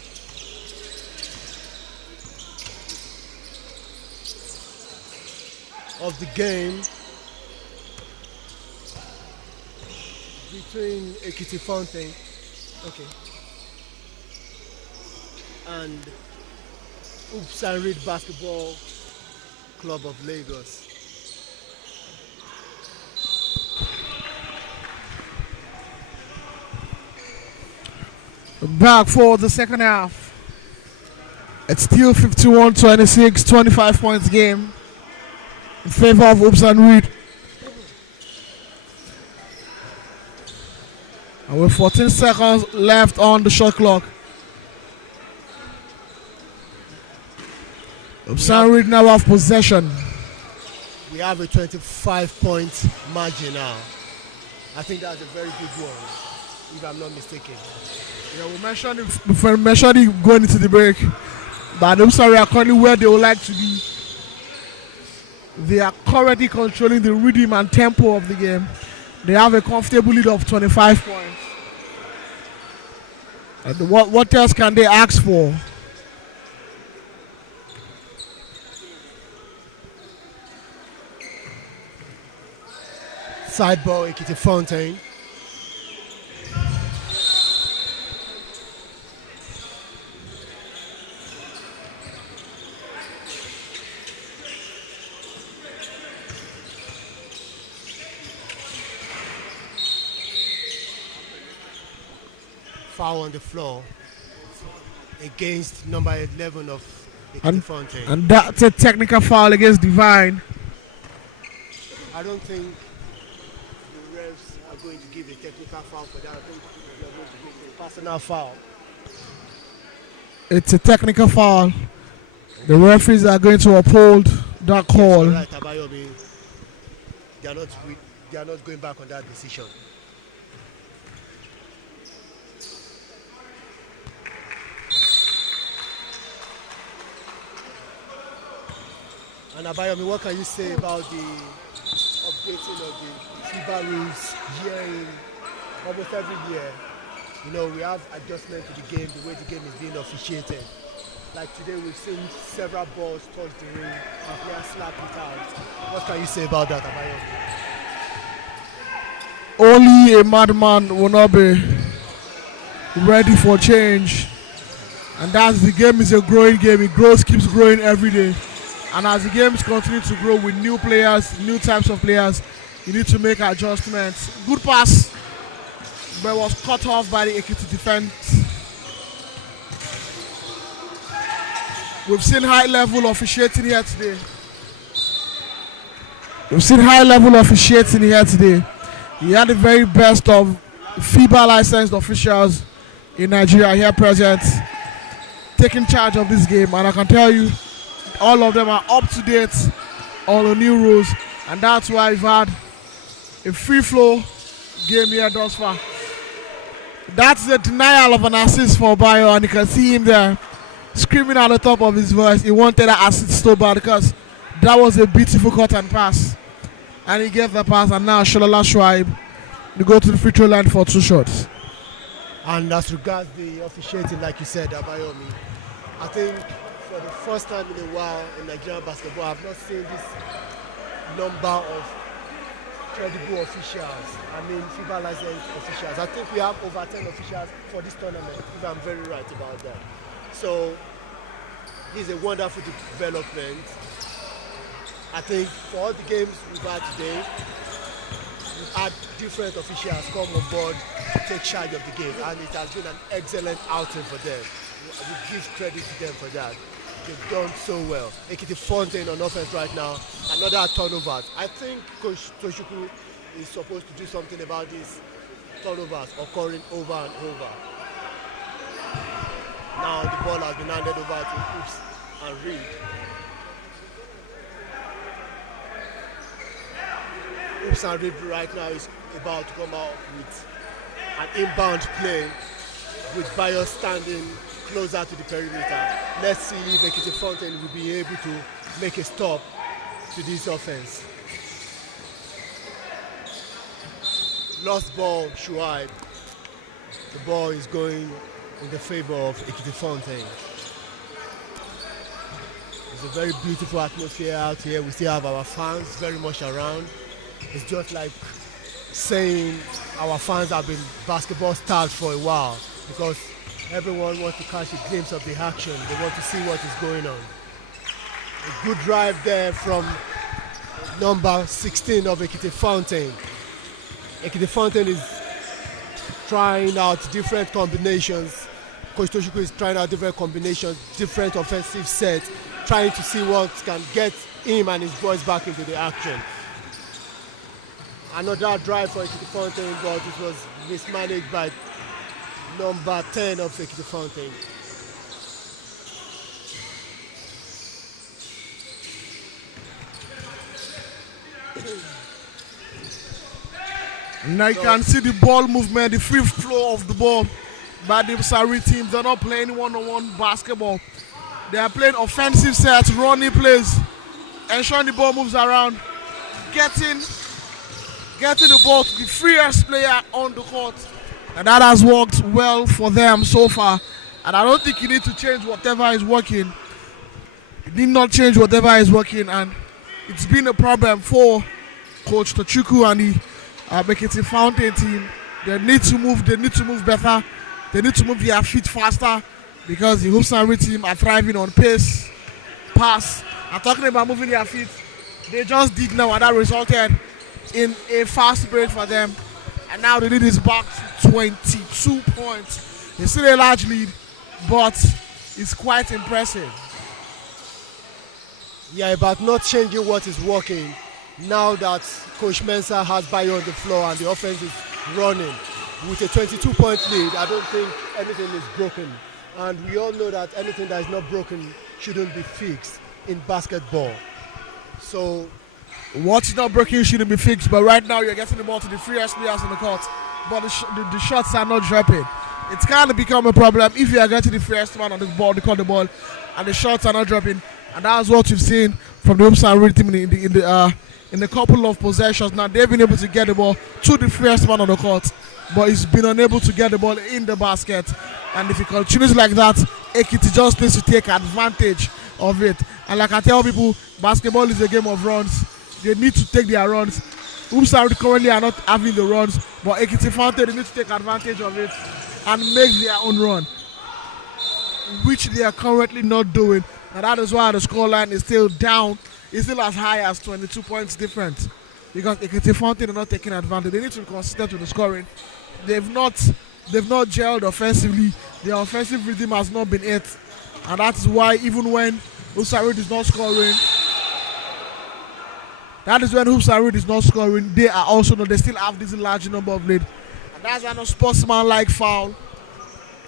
Of the game between EKITI Fountain, and Oops and Reed Basketball Club of Lagos. Back for the second half. It's still 51-26, 25 points game in favor of Oops and Reed. And with 14 seconds left on the shot clock, Oops and Reed now have possession. We have a 25-point margin now. I think that's a very big one, if I'm not mistaken. Yeah, we mentioned it going into the break that Oops and Reed are currently where they would like to be. They are currently controlling the rhythm and tempo of the game. They have a comfortable lead of 25 points. And what else can they ask for? Side ball, EKITI Fountain. Foul on the floor against number 11 of EKITI Fountain. And that's a technical foul against Divine. I don't think the refs are going to give a technical foul for that. I think they're going to give a personal foul. It's a technical foul. The referees are going to uphold that call. Right, Abayomi. They are not going back on that decision. And Abayomi, what can you say about the updating of the FIBA rules year in almost every year? You know, we have adjustment to the game, the way the game is being officiated. Like today, we've seen several balls touch the ring and players slap it out. What can you say about that, Abayomi? Only a madman will not be ready for change. And that's the game is a growing game. It grows, keeps growing every day. And as the games continue to grow with new players, new types of players, you need to make adjustments. Good pass, but was cut off by the EKITI defense. We've seen high level officiating here today. You had the very best of FIBA licensed officials in Nigeria here present, taking charge of this game. And I can tell you, all of them are up to date on the new rules, and that's why we've had a free flow game here thus far. That's the denial of an assist for Bayo, and you can see him there screaming at the top of his voice. He wanted that assist so bad because that was a beautiful cut and pass, and he gave the pass. And now Shalala Shuaib to go to the free throw line for 2 shots. And as regards the officiating, like you said, Abayomi, I think for the first time in a while in Nigerian basketball, I've not seen this number of credible officials. I mean, FIBA licensed officials. I think we have over 10 officials for this tournament, if I'm very right about that. So, this is a wonderful development. I think for all the games we've had today, we've had different officials come on board to take charge of the game, and it has been an excellent outing for them. We give credit to them for that. They've done so well. EKITI Fountain on offense right now, another turnovers. I think Coach Toshuku is supposed to do something about these turnovers occurring over and over. Now the ball has been handed over to Oops and Reed. Oops and Reed right now is about to come out with an inbound play with Bayo standing closer to the perimeter. Let's see if EKITI Fountain will be able to make a stop to this offense. Lost ball, Shuaib. the ball is going in the favor of EKITI Fountain. It's a very beautiful atmosphere out here. We still have our fans very much around. It's just like saying our fans have been basketball stars for a while because everyone wants to catch a glimpse of the action. They want to see what is going on. A good drive there from number 16 of EKITI Fountain. EKITI Fountain is trying out different combinations. Coach Toshiko is trying out different combinations, different offensive sets, trying to see what can get him and his boys back into the action. Another drive for EKITI Fountain, but it was mismanaged by number 10 of EKITI Fountain. Now you can see the ball movement, the free flow of the ball by the Sari team. They're not playing one-on-one basketball. They are playing offensive sets, running plays, ensuring the ball moves around, getting the ball to the freest player on the court. And that has worked well for them so far. And I don't think you need to change whatever is working. You need not change whatever is working. And it's been a problem for Coach Tochukwu and the EKITI Fountain team. They need to move better. They need to move their feet faster because the Hoops and Reed team are thriving on pace, pass. I'm talking about moving their feet. They just did now, and that resulted in a fast break for them. And now the lead is back to 22 points. It's still a large lead, but it's quite impressive. Yeah, about not changing what is working. Now that Coach Mensah has Bayo on the floor and the offense is running with a 22-point lead, I don't think anything is broken. And we all know that anything that is not broken shouldn't be fixed in basketball. So what's not broken shouldn't be fixed, but right now you're getting the ball to the freest players on the court, but the shots are not dropping. It's kind of become a problem if you are getting the freest man on the ball, they call the ball, and the shots are not dropping. And that's what we've seen from the Hoops and Reed team in a couple of possessions. Now they've been able to get the ball to the freest man on the court, but he's been unable to get the ball in the basket. And if he continues like that, EKITI just needs to take advantage of it. And like I tell people, basketball is a game of runs. They need to take their runs. Hoops and Reed currently are not having the runs, but EKITI Fountain, they need to take advantage of it and make their own run, which they are currently not doing. And that is why the scoreline is still down. It's still as high as 22 points different because EKITI Fountain are not taking advantage. They need to be consistent with the scoring. They've not gelled offensively. Their offensive rhythm has not been it, and that is why even when Hoops and Reed is not scoring, they are also not. They still have this large number of lead, and that's an unsportsmanlike foul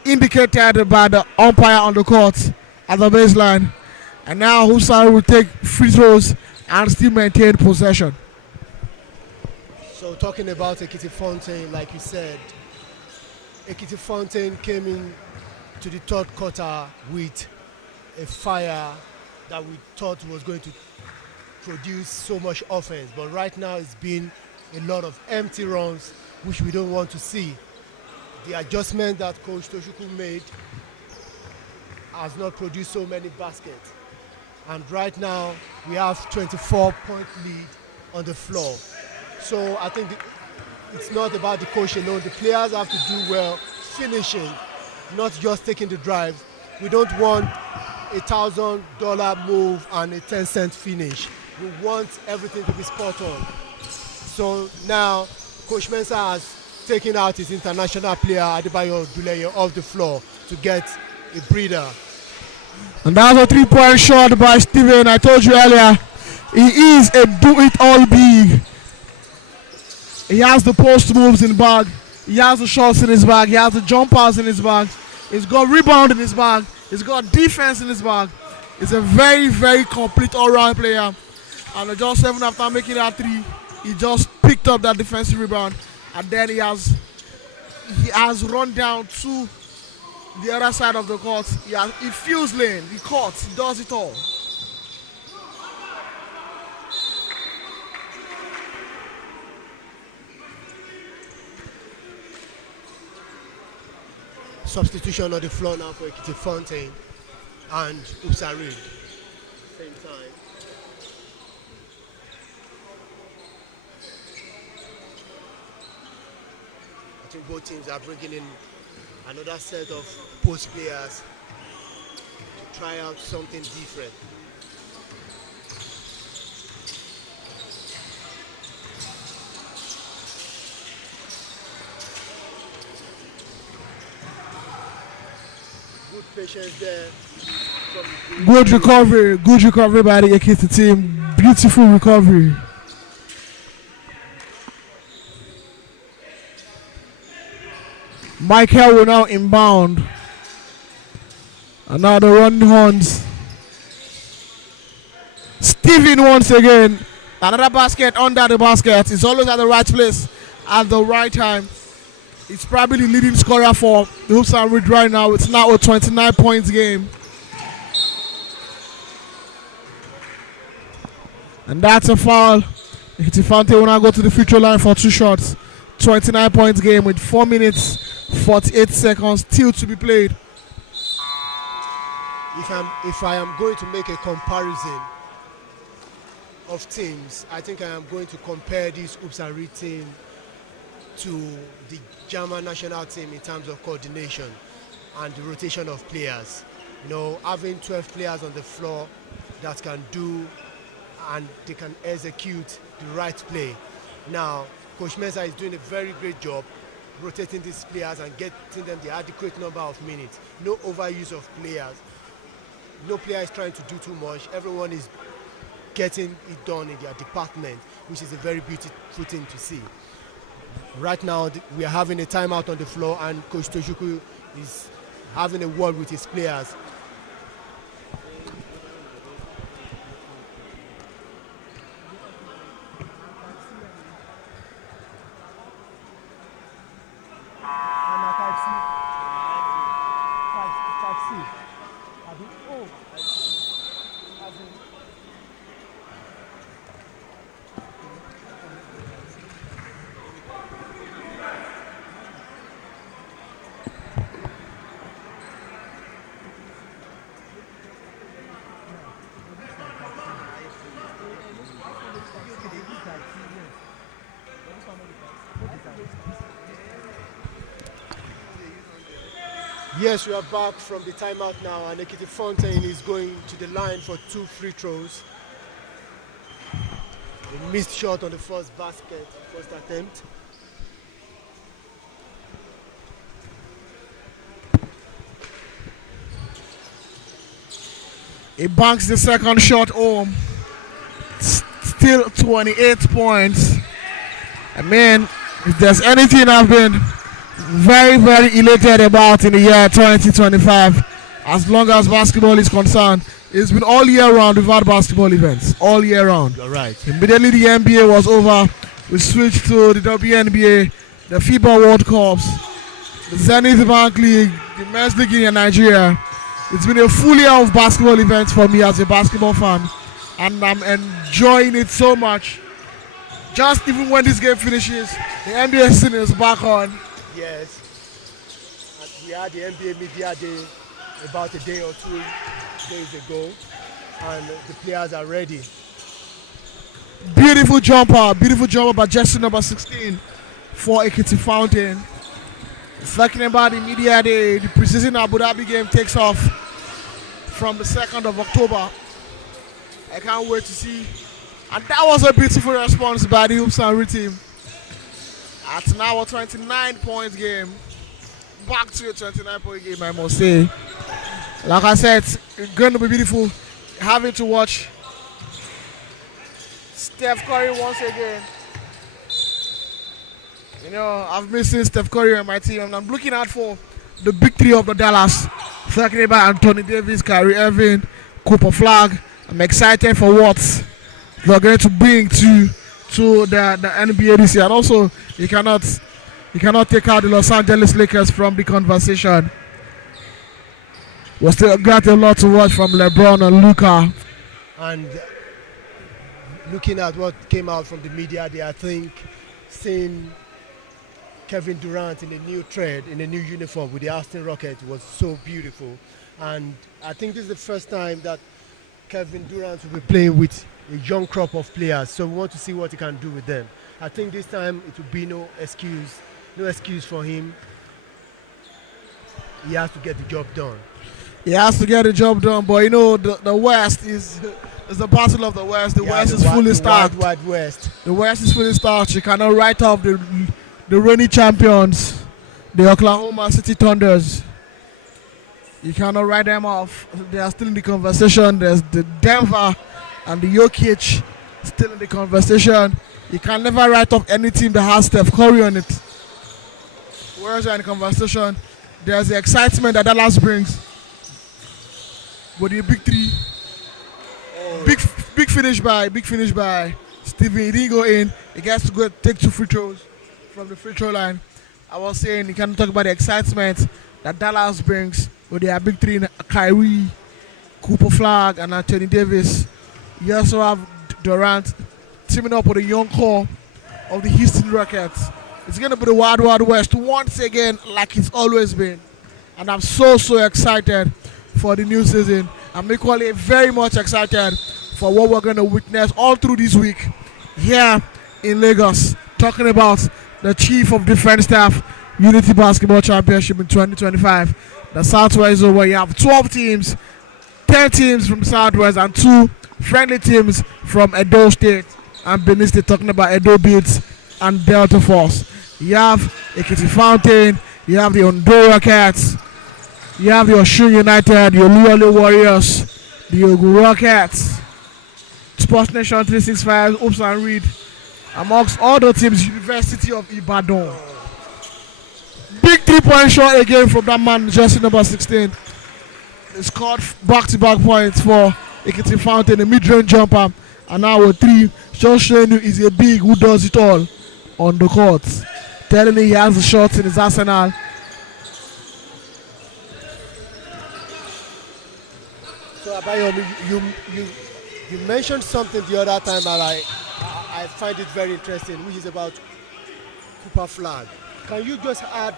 indicated by the umpire on the court at the baseline. And now Hoops and Reed will take free throws and still maintain possession. So talking about EKITI Fountain, like you said, EKITI Fountain came in to the third quarter with a fire that we thought was going to produce so much offense. But right now it's been a lot of empty runs, which we don't want to see. The adjustment that Coach Toshukwu made has not produced so many baskets. And right now we have 24-point lead on the floor. So I think it's not about the coach alone. The players have to do well finishing, not just taking the drive. We don't want a $1,000 move and a 10-cent finish. We want everything to be spot on. So now Coach Mensah has taken out his international player Adebayo Duleye off the floor to get a breather. And that's a three-point shot by Steven. I told you earlier, he is a do-it-all big. He has the post moves in his bag. He has the shots in his bag. He has the jumpers in his bag. He's got rebound in his bag. He's got defense in his bag. He's a very, very complete all-round player. And just 7 after making that three, he just picked up that defensive rebound. And then he has run down to the other side of the court. He feels lane, he cuts, he does it all. substitution on the floor now for EKITI Fountain and Upsarid. Same time. I think both teams are bringing in another set of post players to try out something different. Good patience there. Good recovery by the EKITI team. Beautiful recovery. Michael will now inbound. And now the running horns. Steven once again. Another basket under the basket. He's always at the right place at the right time. He's probably the leading scorer for the Hoops and Reed right now. It's now a 29 points game. And that's a foul. EKITI Fountain will now go to the free throw line for 2 shots. 29 points game with 4 minutes, 48 seconds still to be played. If I am going to make a comparison of teams, I think I am going to compare this Hoops and Reed team to the German national team in terms of coordination and the rotation of players. You know, having 12 players on the floor that can do and they can execute the right play. Now, Coach Mensah is doing a very great job rotating these players and getting them the adequate number of minutes. No overuse of players. No player is trying to do too much. Everyone is getting it done in their department, which is a very beautiful thing to see. Right now, we are having a timeout on the floor, and Coach Toshukwu is having a word with his players. Yes, we are back from the timeout now, and EKITI Fountain is going to the line for 2 free throws. A missed shot on the first attempt. He banks the second shot home. Still 28 points. And man, if there's anything I've been very, very elated about in the year 2025, as long as basketball is concerned, it's been all year round. We've had basketball events all year round. You're right. Immediately the NBA was over, we switched to the WNBA, the FIBA World Cups, the Zenith Bank League, the Men's League in Nigeria. It's been a full year of basketball events for me as a basketball fan, and I'm enjoying it so much. Just even when this game finishes, the NBA season is back on. Yes. And we had the NBA Media Day about a day or 2 days ago, and the players are ready. Beautiful jumper by jersey number 16 for EKITI Fountain. Talking about the Media Day, the preseason Abu Dhabi game takes off from the 2nd of October. I can't wait to see. And that was a beautiful response by the Hoops and Reed team. At now a 29 point game. Back to a 29 point game, I must say. Like I said, it's going to be beautiful having to watch Steph Curry once again. You know, I've been seeing Steph Curry on my team, and I'm looking out for the big 3 of the Dallas. Talking about Anthony Davis, Kyrie Irving, Cooper Flag. I'm excited for what they're going to bring to the NBA this year. And also, you cannot take out the Los Angeles Lakers from the conversation. We still got a lot to watch from LeBron and Luka. And looking at what came out from the Media Day, I think seeing Kevin Durant in a new thread, in a new uniform with the Austin Rockets was so beautiful. And I think this is the first time that Kevin Durant will be playing with a young crop of players. So we want to see what he can do with them. I think this time it will be no excuse for him. He has to get the job done. He has to get the job done, but you know the West is the battle of the West. The West is fully stacked. Wide West. The West is fully stacked. You cannot write off the reigning champions, the Oklahoma City Thunders. You cannot write them off. They are still in the conversation. There's the Denver and the Jokic still in the conversation. You can never write off any team that has Steph Curry on it. Whereas in the conversation, there's the excitement that Dallas brings. But the big three, big finish by Steven. He didn't go in. He gets to go take 2 free throws from the free throw line. I was saying you can talk about the excitement that Dallas brings with their big three: Kyrie, Cooper Flag, and Anthony Davis. You also have Durant teaming up with a young core of the Houston Rockets. It's going to be the Wild Wild West once again, like it's always been. And I'm so excited for the new season. I'm equally very much excited for what we're going to witness all through this week here in Lagos. Talking about the Chief of Defense Staff Unity Basketball Championship in 2025. The Southwest Zone, where you have 12 teams, 10 teams from Southwest and 2 friendly teams from Edo State and Benin State, talking about Edo Beats and Delta Force. You have EKITI Fountain, you have the Ondora Cats, you have your Osun United, your Luole Warriors, the Ogun Rockets, Sports Nation 365, Oops and Read, amongst all the teams, University of Ibadan. Big 3-point shot again from that man, jersey number 16. He scored back-to-back points for EKITI Fountain, a mid-range jumper, and now with 3, just showing you he's a big who does it all on the court. Telling me he has the shots in his arsenal. So Abayomi, you mentioned something the other time that I find it very interesting, which is about Cooper Flag. Can you just add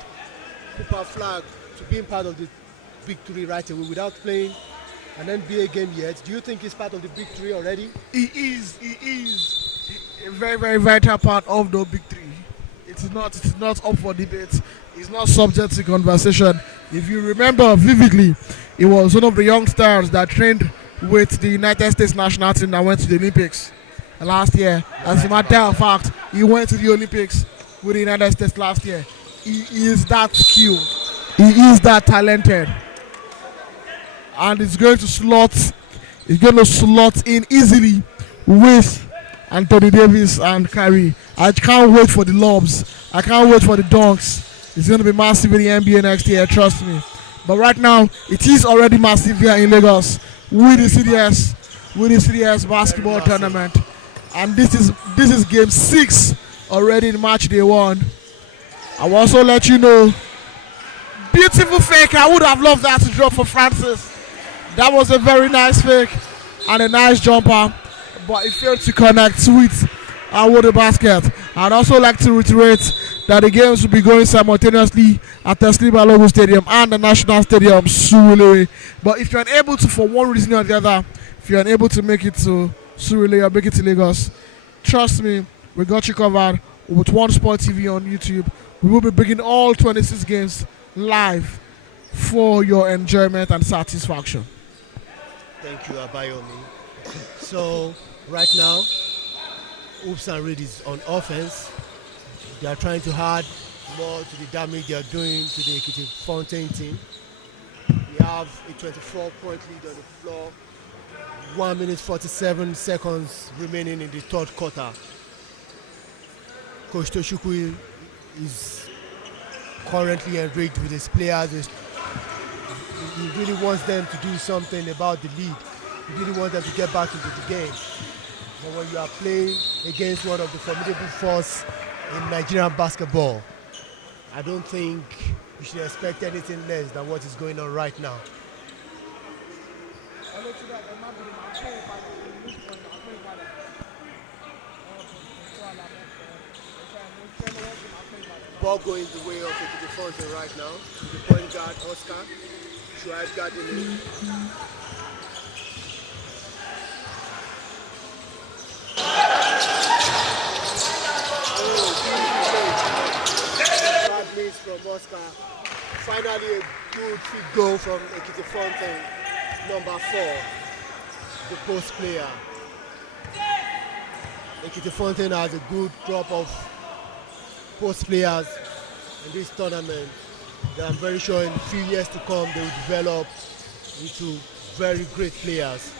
Cooper Flag to being part of the Big Three right away without playing an NBA game yet? Do you think he's part of the Big Three already? He is a very vital part of the Big Three. It is not up for debate. It's not subject to conversation. If you remember vividly, he was one of the young stars that trained with the United States national team that went to the Olympics last year. As a matter of fact, he went to the Olympics with the United States last year. He is that skilled. He is that talented. And he's going to slot in easily with Anthony Davis and Kyrie. I can't wait for the lobs. I can't wait for the dunks. It's going to be massive in the NBA next year, trust me. But right now, it is already massive here in Lagos with the CDS basketball tournament. And this is game 6 already in match day 1. I will also let you know, beautiful fake. I would have loved that to drop for Francis. That was a very nice fake and a nice jumper, but it failed to connect with the basket. I'd also like to reiterate that the games will be going simultaneously at Teslim Balogun Stadium and the National Stadium, Surulere. But if you're unable to, for one reason or the other, if you're unable to make it to Surulere or make it to Lagos, trust me, we got you covered with One Sport TV on YouTube. We will be bringing all 26 games live for your enjoyment and satisfaction. Thank you, Abayomi. So, right now, Oops and Read is on offense. They are trying to add more to the damage they are doing to the EKITI Fountain team. We have a 24-point lead on the floor. 1 minute 47 seconds remaining in the third quarter. Coach Toshukwu is currently enraged with his players. He really wants them to do something about the lead. He really wants them to get back into the game. But when you are playing against one of the formidable force in Nigerian basketball, I don't think you should expect anything less than what is going on right now. ball going the way of the Fontaine right now. The point guard Oscar. Shuaib guarding him. Bad miss from Oscar. Finally a good free goal from EKITI Fontaine, number 4, the post player. EKITI Fontaine has a good crop of post players in this tournament. I'm very sure in a few years to come they will develop into very great players.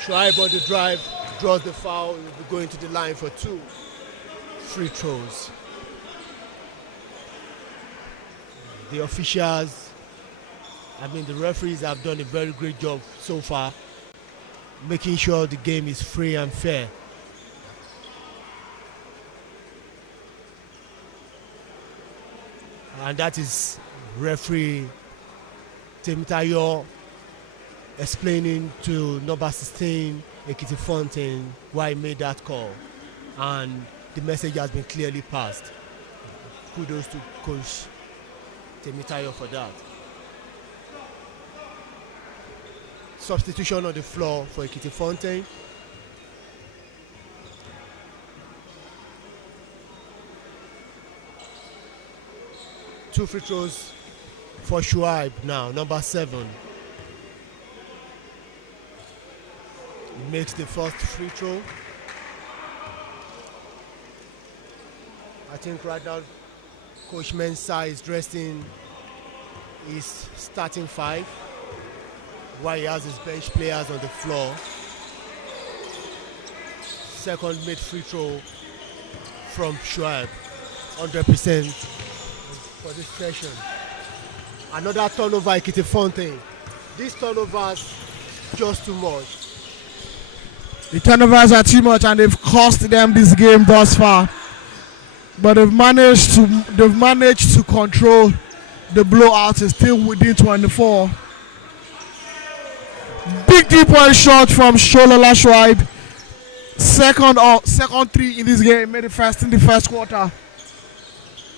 Shuaib on the drive, draws the foul, he will be going to the line for 2 free throws. The officials, the referees have done a very great job so far, making sure the game is free and fair. And that is referee Temitayo explaining to number 16, EKITI Fontaine, why he made that call. And the message has been clearly passed. Kudos to Coach Temitayo for that. Substitution on the floor for EKITI Fontaine. Two free throws for Shuaib now, number 7. He makes the first free throw. I think right now Coach Mensah is dressing his starting 5 while he has his bench players on the floor. Second mid free throw from Shuaib, 100% for this session. Another turnover, EKITI Fontaine. These turnovers just too much. The turnovers are too much and they've cost them this game thus far. But they've managed to control the blowout. Is still within 24. Big 3-point shot from Sholola Shuaib. Second 3 in this game. Made it first in the first quarter.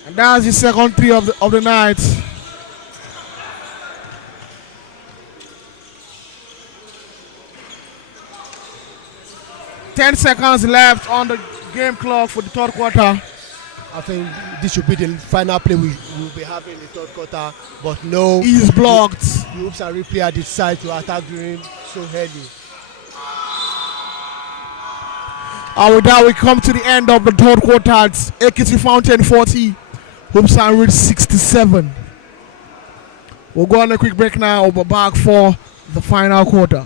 And that's the second 3 of the night. Ten seconds left on the game clock for the third quarter. I think this should be the final play we will be having in the third quarter, but no. He's blocked. The Hoops and replay decide to attack Green so early. And with that, we come to the end of the third quarter. It's EKITI Fontaine 40, Hoops and Reed 67. We'll go on a quick break now. We'll be back for the final quarter.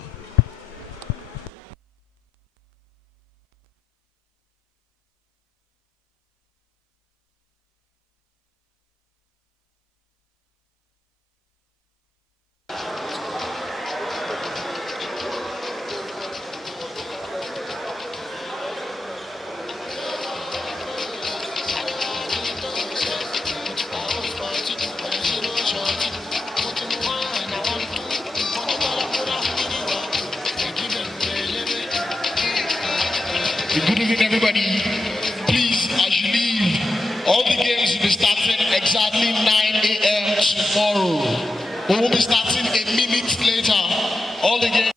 Good evening, everybody. Please, as you leave, all the games will be starting exactly 9 a.m. tomorrow. We will be starting a minute later. All the games.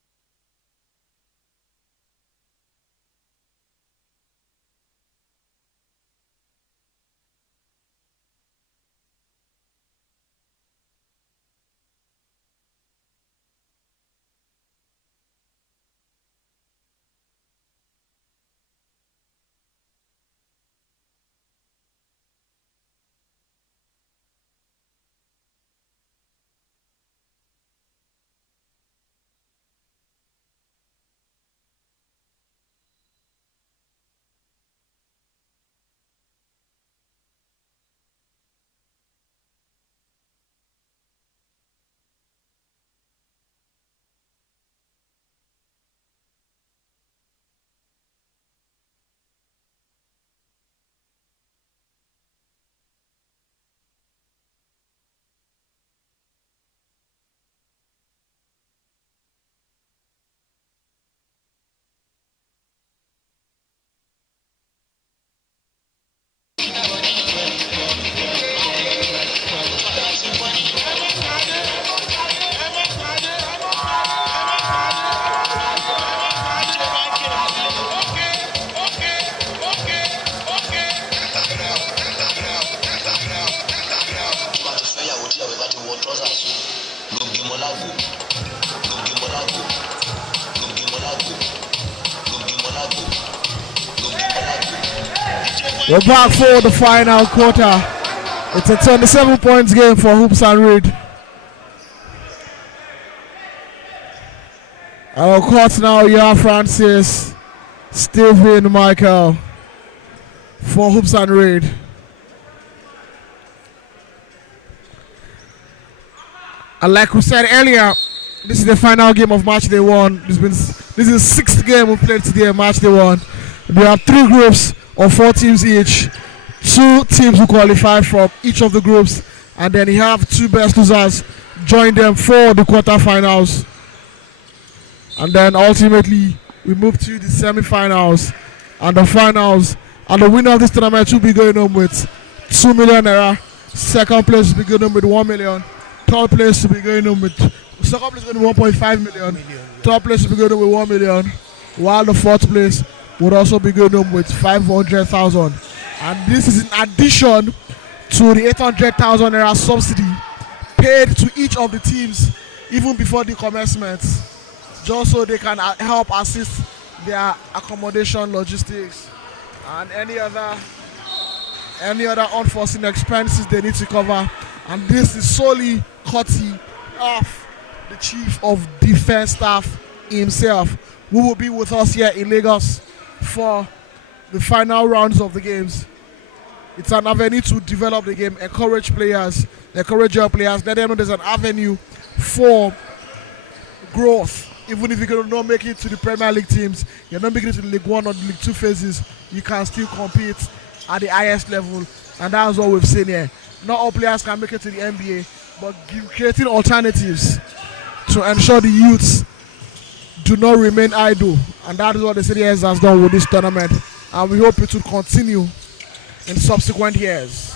We're back for the final quarter. It's a 27 points game for Hoops and Reed. Our court now, you have Francis, Stephen, Michael for Hoops and Reed. And like we said earlier, this is the final game of match day one. This is the sixth game we played today, match day one. We have 3 groups of 4 teams each. 2 teams will qualify from each of the groups, and then you have 2 best losers join them for the quarterfinals. And then ultimately we move to the semi-finals and the finals. And the winner of this tournament will be going home with 2 million naira. Second place will be going home with 1 million. Third place will be going home with second place going to 1.5 million. Third place will be going home with 1 million. While the fourth place would also be going home with 500,000. And this is in addition to the 800,000 naira subsidy paid to each of the teams even before the commencement, just so they can help assist their accommodation, logistics, and any other unforeseen expenses they need to cover. And this is solely courtesy of the Chief of Defense Staff himself, who will be with us here in Lagos for the final rounds of the games. It's an avenue to develop the game, encourage players, encourage your players, let them know there's an avenue for growth. Even if you're not making it to the Premier League teams, you're not making it to the League 1 or the League 2 phases, you can still compete at the highest level. And that's what we've seen here. Not all players can make it to the NBA, but creating alternatives to ensure the youths do not remain idle. And that is what the CDS has done with this tournament. And we hope it will continue in subsequent years.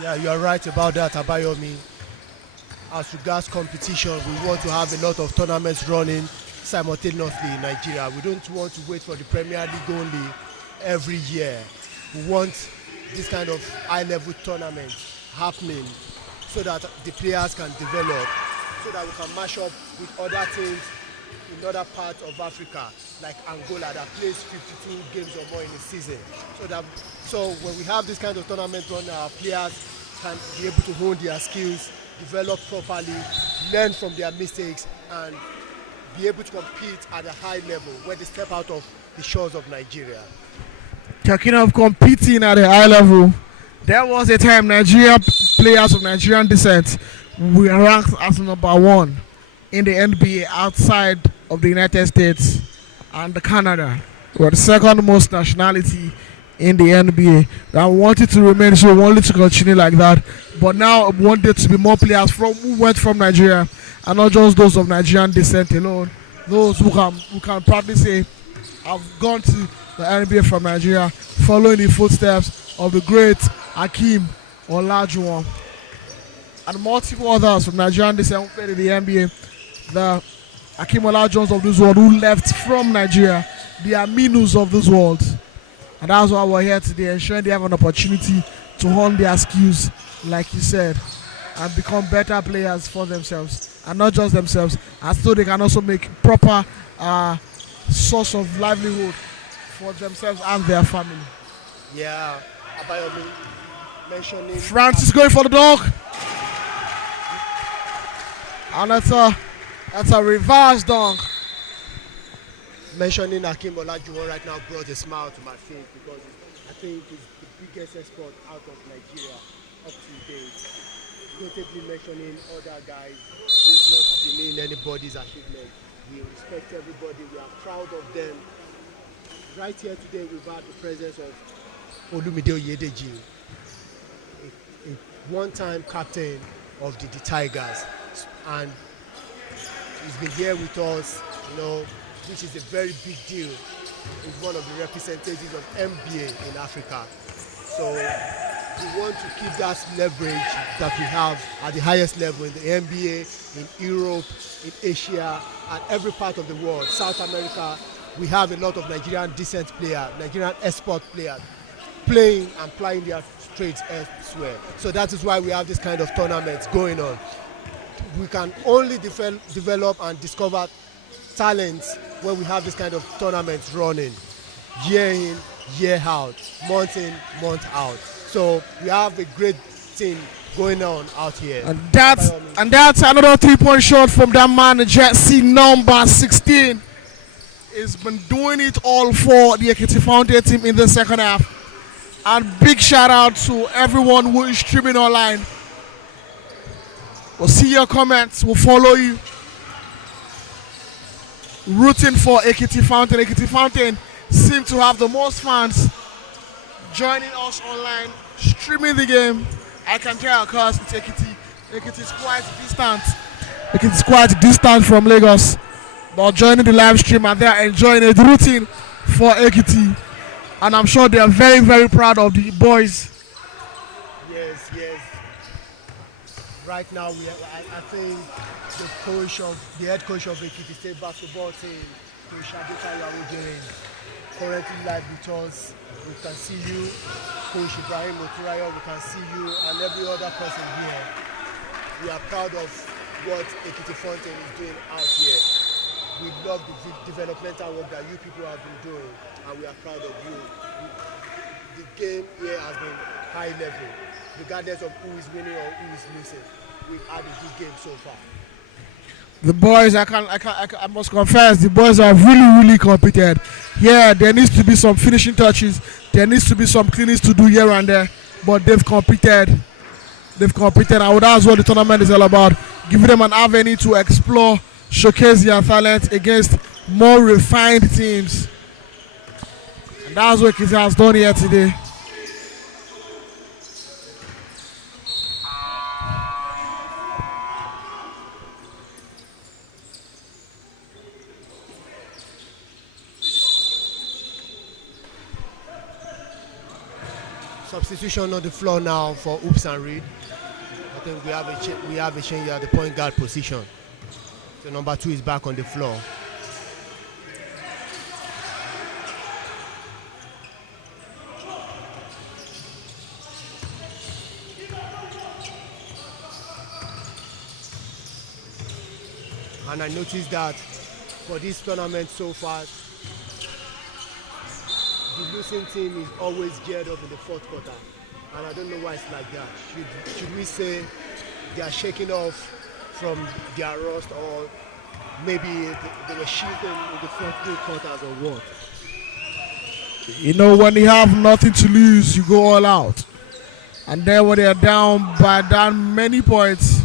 Yeah, you are right about that, Abayomi. As regards competition, we want to have a lot of tournaments running simultaneously in Nigeria. We don't want to wait for the Premier League only every year. We want this kind of high-level tournament happening so that the players can develop, so that we can match up with other teams in other parts of Africa, like Angola, that plays 52 games or more in a season. So when we have this kind of tournament run, our players can be able to hone their skills, develop properly, learn from their mistakes, and be able to compete at a high level when they step out of the shores of Nigeria. Talking of competing at a high level, there was a time Nigerian players of Nigerian descent were ranked as number 1 in the NBA outside of the United States and Canada. We were the second most nationality in the NBA. I wanted to remain, so we wanted to continue like that. But now I wanted to be more players who went from Nigeria, and not just those of Nigerian descent alone. Those who can proudly say, I've gone to the NBA from Nigeria, following the footsteps of the great Hakeem Olajuwon and multiple others from Nigerian descent who played in the NBA. The Hakeem Olajuwons of this world who left from Nigeria, the Aminus of this world. And that's why we're here today, ensuring they have an opportunity to hone their skills, like you said, and become better players for themselves, and not just themselves, and so they can also make proper source of livelihood for themselves and their family. Yeah, Abayomi mentioning Francis going for the dunk, and that's a reverse dunk. Mentioning Hakeem Olajuwon right now brought a smile to my face, because I think it's the biggest export out of Nigeria up to date. Notably mentioning other guys, this is not demean anybody's achievement. We respect everybody, we are proud of them. Right here today we've had the presence of Olumide Oyedeji, a one-time captain of the Tigers, and he's been here with us, which is a very big deal. He's one of the representatives of NBA in Africa. So we want to keep that leverage that we have at the highest level in the NBA, in Europe, in Asia, and every part of the world. South America, we have a lot of Nigerian decent players, Nigerian export players, playing and plying their trades elsewhere. So that is why we have this kind of tournaments going on. We can only develop and discover talents when we have this kind of tournaments running year in, year out, month in, month out. So we have a great team going on out here. And that's another 3-point shot from that man, jersey number 16. He's been doing it all for the EKITI Fountain team in the second half. And big shout out to everyone who is streaming online. We'll see your comments. We'll follow you. Rooting for EKITI Fountain. EKITI Fountain seem to have the most fans joining us online, streaming the game. I can tell because it's EKITI. EKITI is quite distant. EKITI is quite distant from Lagos, but joining the live stream and they are enjoying it, rooting for EKITI. And I'm sure they are very, very proud of the boys. Yes. Right now, I think the head coach of EKITI State basketball team, Coach Adetayo Awogere, currently live with us. We can see you, Coach Ibrahim Oturayo, we can see you, and every other person here. We are proud of what EKITI Fountain is doing out here. We love the developmental work that you people have been doing, and we are proud of you. The game here has been high level, regardless of who is winning or who is losing. We've had a good game so far. The boys, I must confess, the boys are really competent. Yeah, there needs to be some finishing touches. There needs to be some cleanings to do here and there, but they've competed. And that's what the tournament is all about. Giving them an avenue to explore, showcase their talent against more refined teams. And that's what EKITI has done here today. Substitution on the floor now for Oops and Reed. I think we have a change at the point guard position. So number 2 is back on the floor. And I noticed that for this tournament so far, the losing team is always geared up in the fourth quarter, and I don't know why it's like that. Should we say they are shaking off from their rust, or maybe they were shooting in the first 3 quarters, or what? You know, when you have nothing to lose, you go all out. And then when they are down by that many points,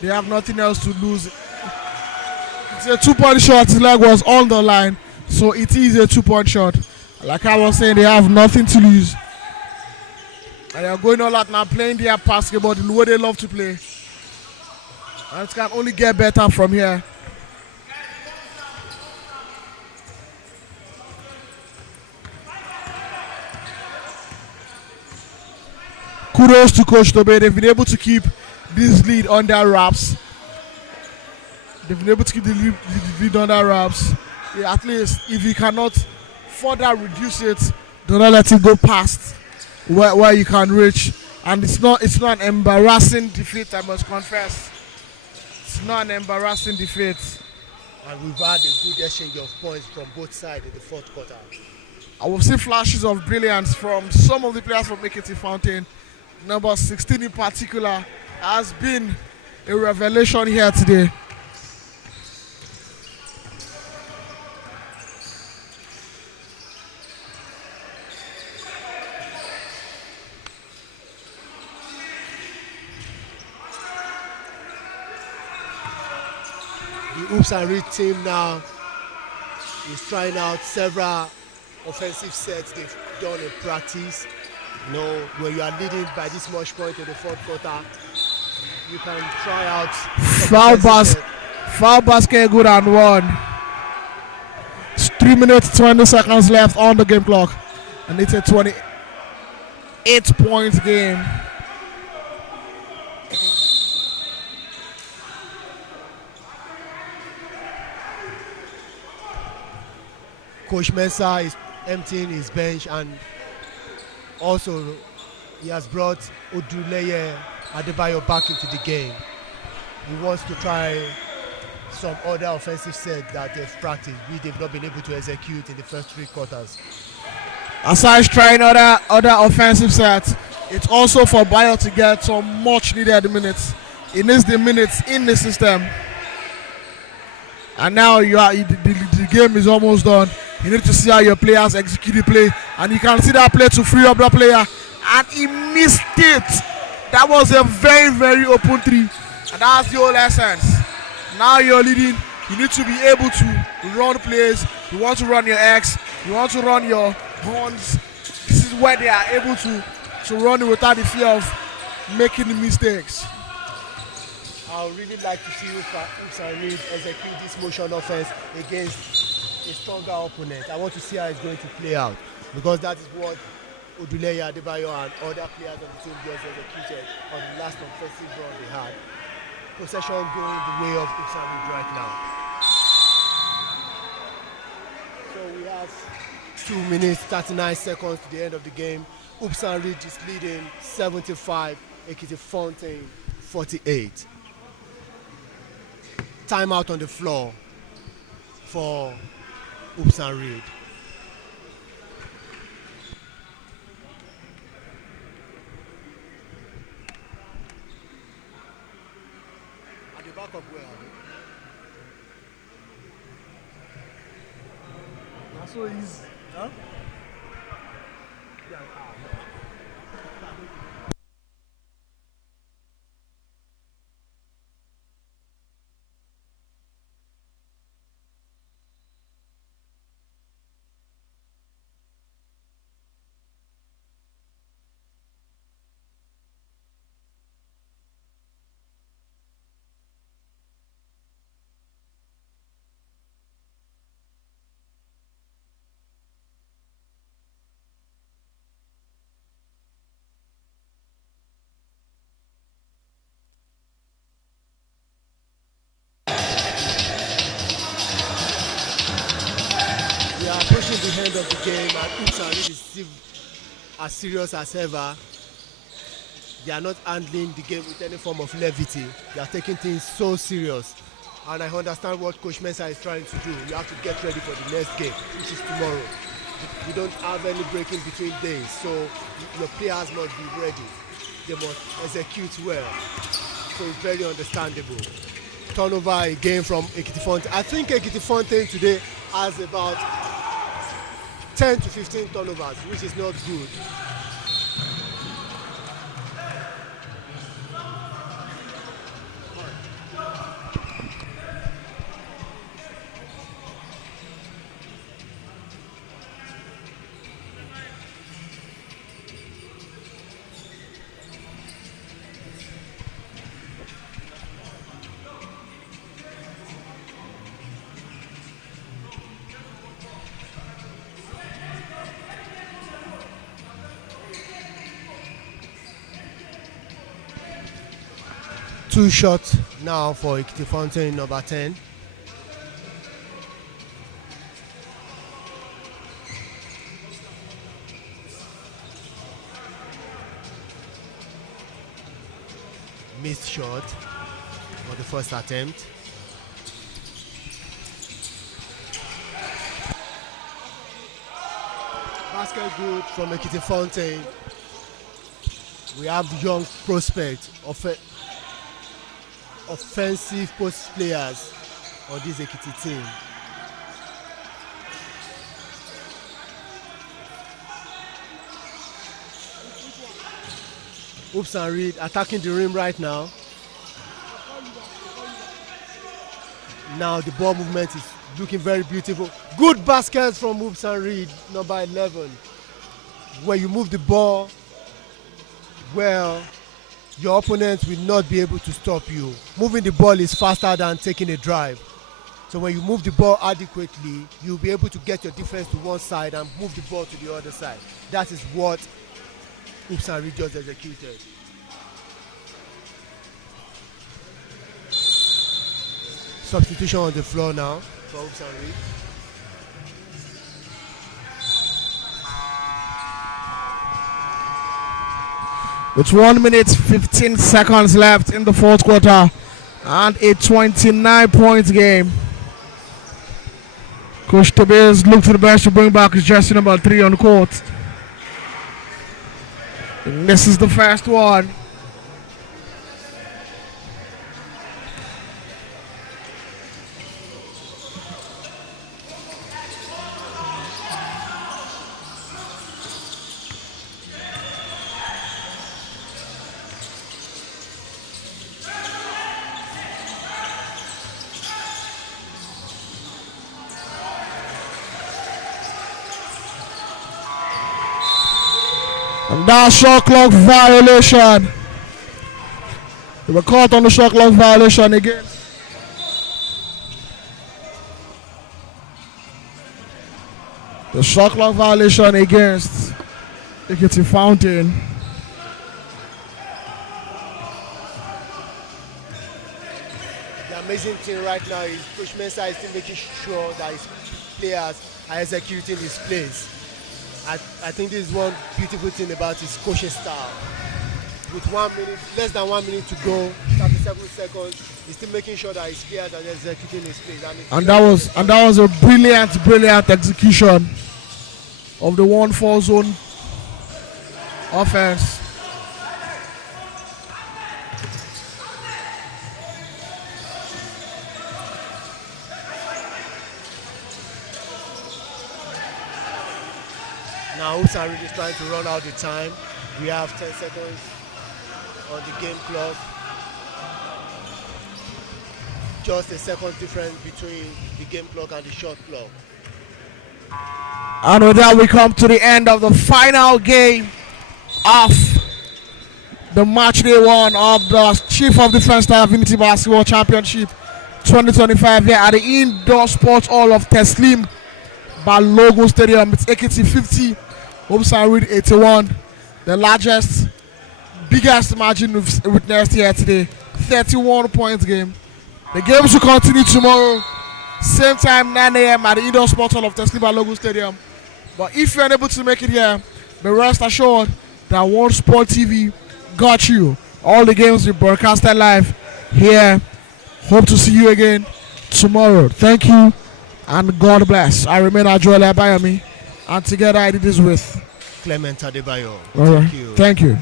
they have nothing else to lose. It's a 2-point shot. His leg was on the line, so it is a 2-point shot. Like I was saying, they have nothing to lose. And they are going all out now, playing their basketball the way they love to play. And it can only get better from here. Kudos to Coach Tobe. They've been able to keep this lead under wraps. They've been able to keep the lead under wraps. Yeah, at least if you cannot further reduce it, do not let it go past where you can reach. And it's not an embarrassing defeat, I must confess. It's not an embarrassing defeat. And we've had a good exchange of points from both sides in the fourth quarter. I will see flashes of brilliance from some of the players from EKITI Fountain. Number 16 in particular has been a revelation here today. The Oops and Reed team now is trying out several offensive sets they've done in practice. You know, when you are leading by this much point in the fourth quarter, you can try out foul basket, good and one. It's 3 minutes 20 seconds left on the game clock, and it's a 28-point game. Coach Mensah is emptying his bench, and also he has brought Oduleye Adebayo back into the game. He wants to try some other offensive set that they've practiced, which they've not been able to execute in the first 3 quarters. Aside trying other offensive sets, it's also for Bayo to get some much needed minutes. He needs the minutes in the system. And now the game is almost done. You need to see how your players execute the play. And you can see that play to free up the player. And he missed it. That was a very, very open three. And that's the whole essence. Now you're leading. You need to be able to run plays. You want to run your X. You want to run your horns. This is where they are able to run it without the fear of making mistakes. I would really like to see Upsan Reed execute this motion offense against a stronger opponent. I want to see how it's going to play out, because that is what Oduleye Adebayo and other players on the team just executed on the last offensive run they had. Possession going the way of Upsan Reed right now. So we have 2 minutes 39 seconds to the end of the game. Upsan Reed is leading 75, EKITI Fontaine 48. Timeout on the floor for Upsan Reed. At the back of where? So he's, huh? The end of the game, and Upsan Reed is still as serious as ever. They are not handling the game with any form of levity. They are taking things so serious, and I understand what Coach Mensah is trying to do. You have to get ready for the next game, which is tomorrow. You don't have any break in between days, so your players must be ready. They must execute well. So it's very understandable. Turnover again from EKITI Fontaine. I think EKITI Fontaine today has about 10 to 15 turnovers, which is not good. Two shots now for EKITI Fontaine, number 10. Missed shot for the first attempt. Basket good from EKITI Fontaine. We have young prospects of offensive post players on this EKITI team. Upsan Reed attacking the rim right now. Now the ball movement is looking very beautiful. Good baskets from Upsan Reed, number 11. When you move the ball well, your opponent will not be able to stop you. Moving the ball is faster than taking a drive. So when you move the ball adequately, you'll be able to get your defense to one side and move the ball to the other side. That is what Upsan Reed just executed. Substitution on the floor now for Upsan Reed. With 1 minute 15 seconds left in the fourth quarter and a 29-point game. Coach Tobias looked to the bench to bring back his jersey number 3 on the court. And this is the first one. And that shot clock violation. They were caught on the shot clock violation again. The shot clock violation against EKITI Fountain. The amazing thing right now is Coach Mensah is still making sure that his players are executing his plays. I think this is one beautiful thing about his coaching style. With 1 minute, less than 1 minute to go, 37 seconds, he's still making sure that his players are executing his plays. And that was a brilliant execution of the 1-4 zone offense. Now Hoops and Reed is trying to run out the time. We have 10 seconds on the game clock. Just a second difference between the game clock and the shot clock. And with that, we come to the end of the final game of the match day 1 of the Chief of Defense Staff Unity Basketball Championship 2025 here at the Indoor Sports Hall of Teslim Balogun Stadium. It's EKITI 50, Hoops and Reed 81. The largest, biggest margin we've witnessed here today. 31 points game. The games will continue tomorrow, same time, 9 a.m. at the Indoor Sports Hall of Teslim Balogun Stadium. But if you're unable to make it here, be rest assured that One Sport TV got you. All the games will be broadcasted live here. Hope to see you again tomorrow. Thank you and God bless. I remain Ajoele Abayomi, and together I did this with Clement Adebayo. Thank you.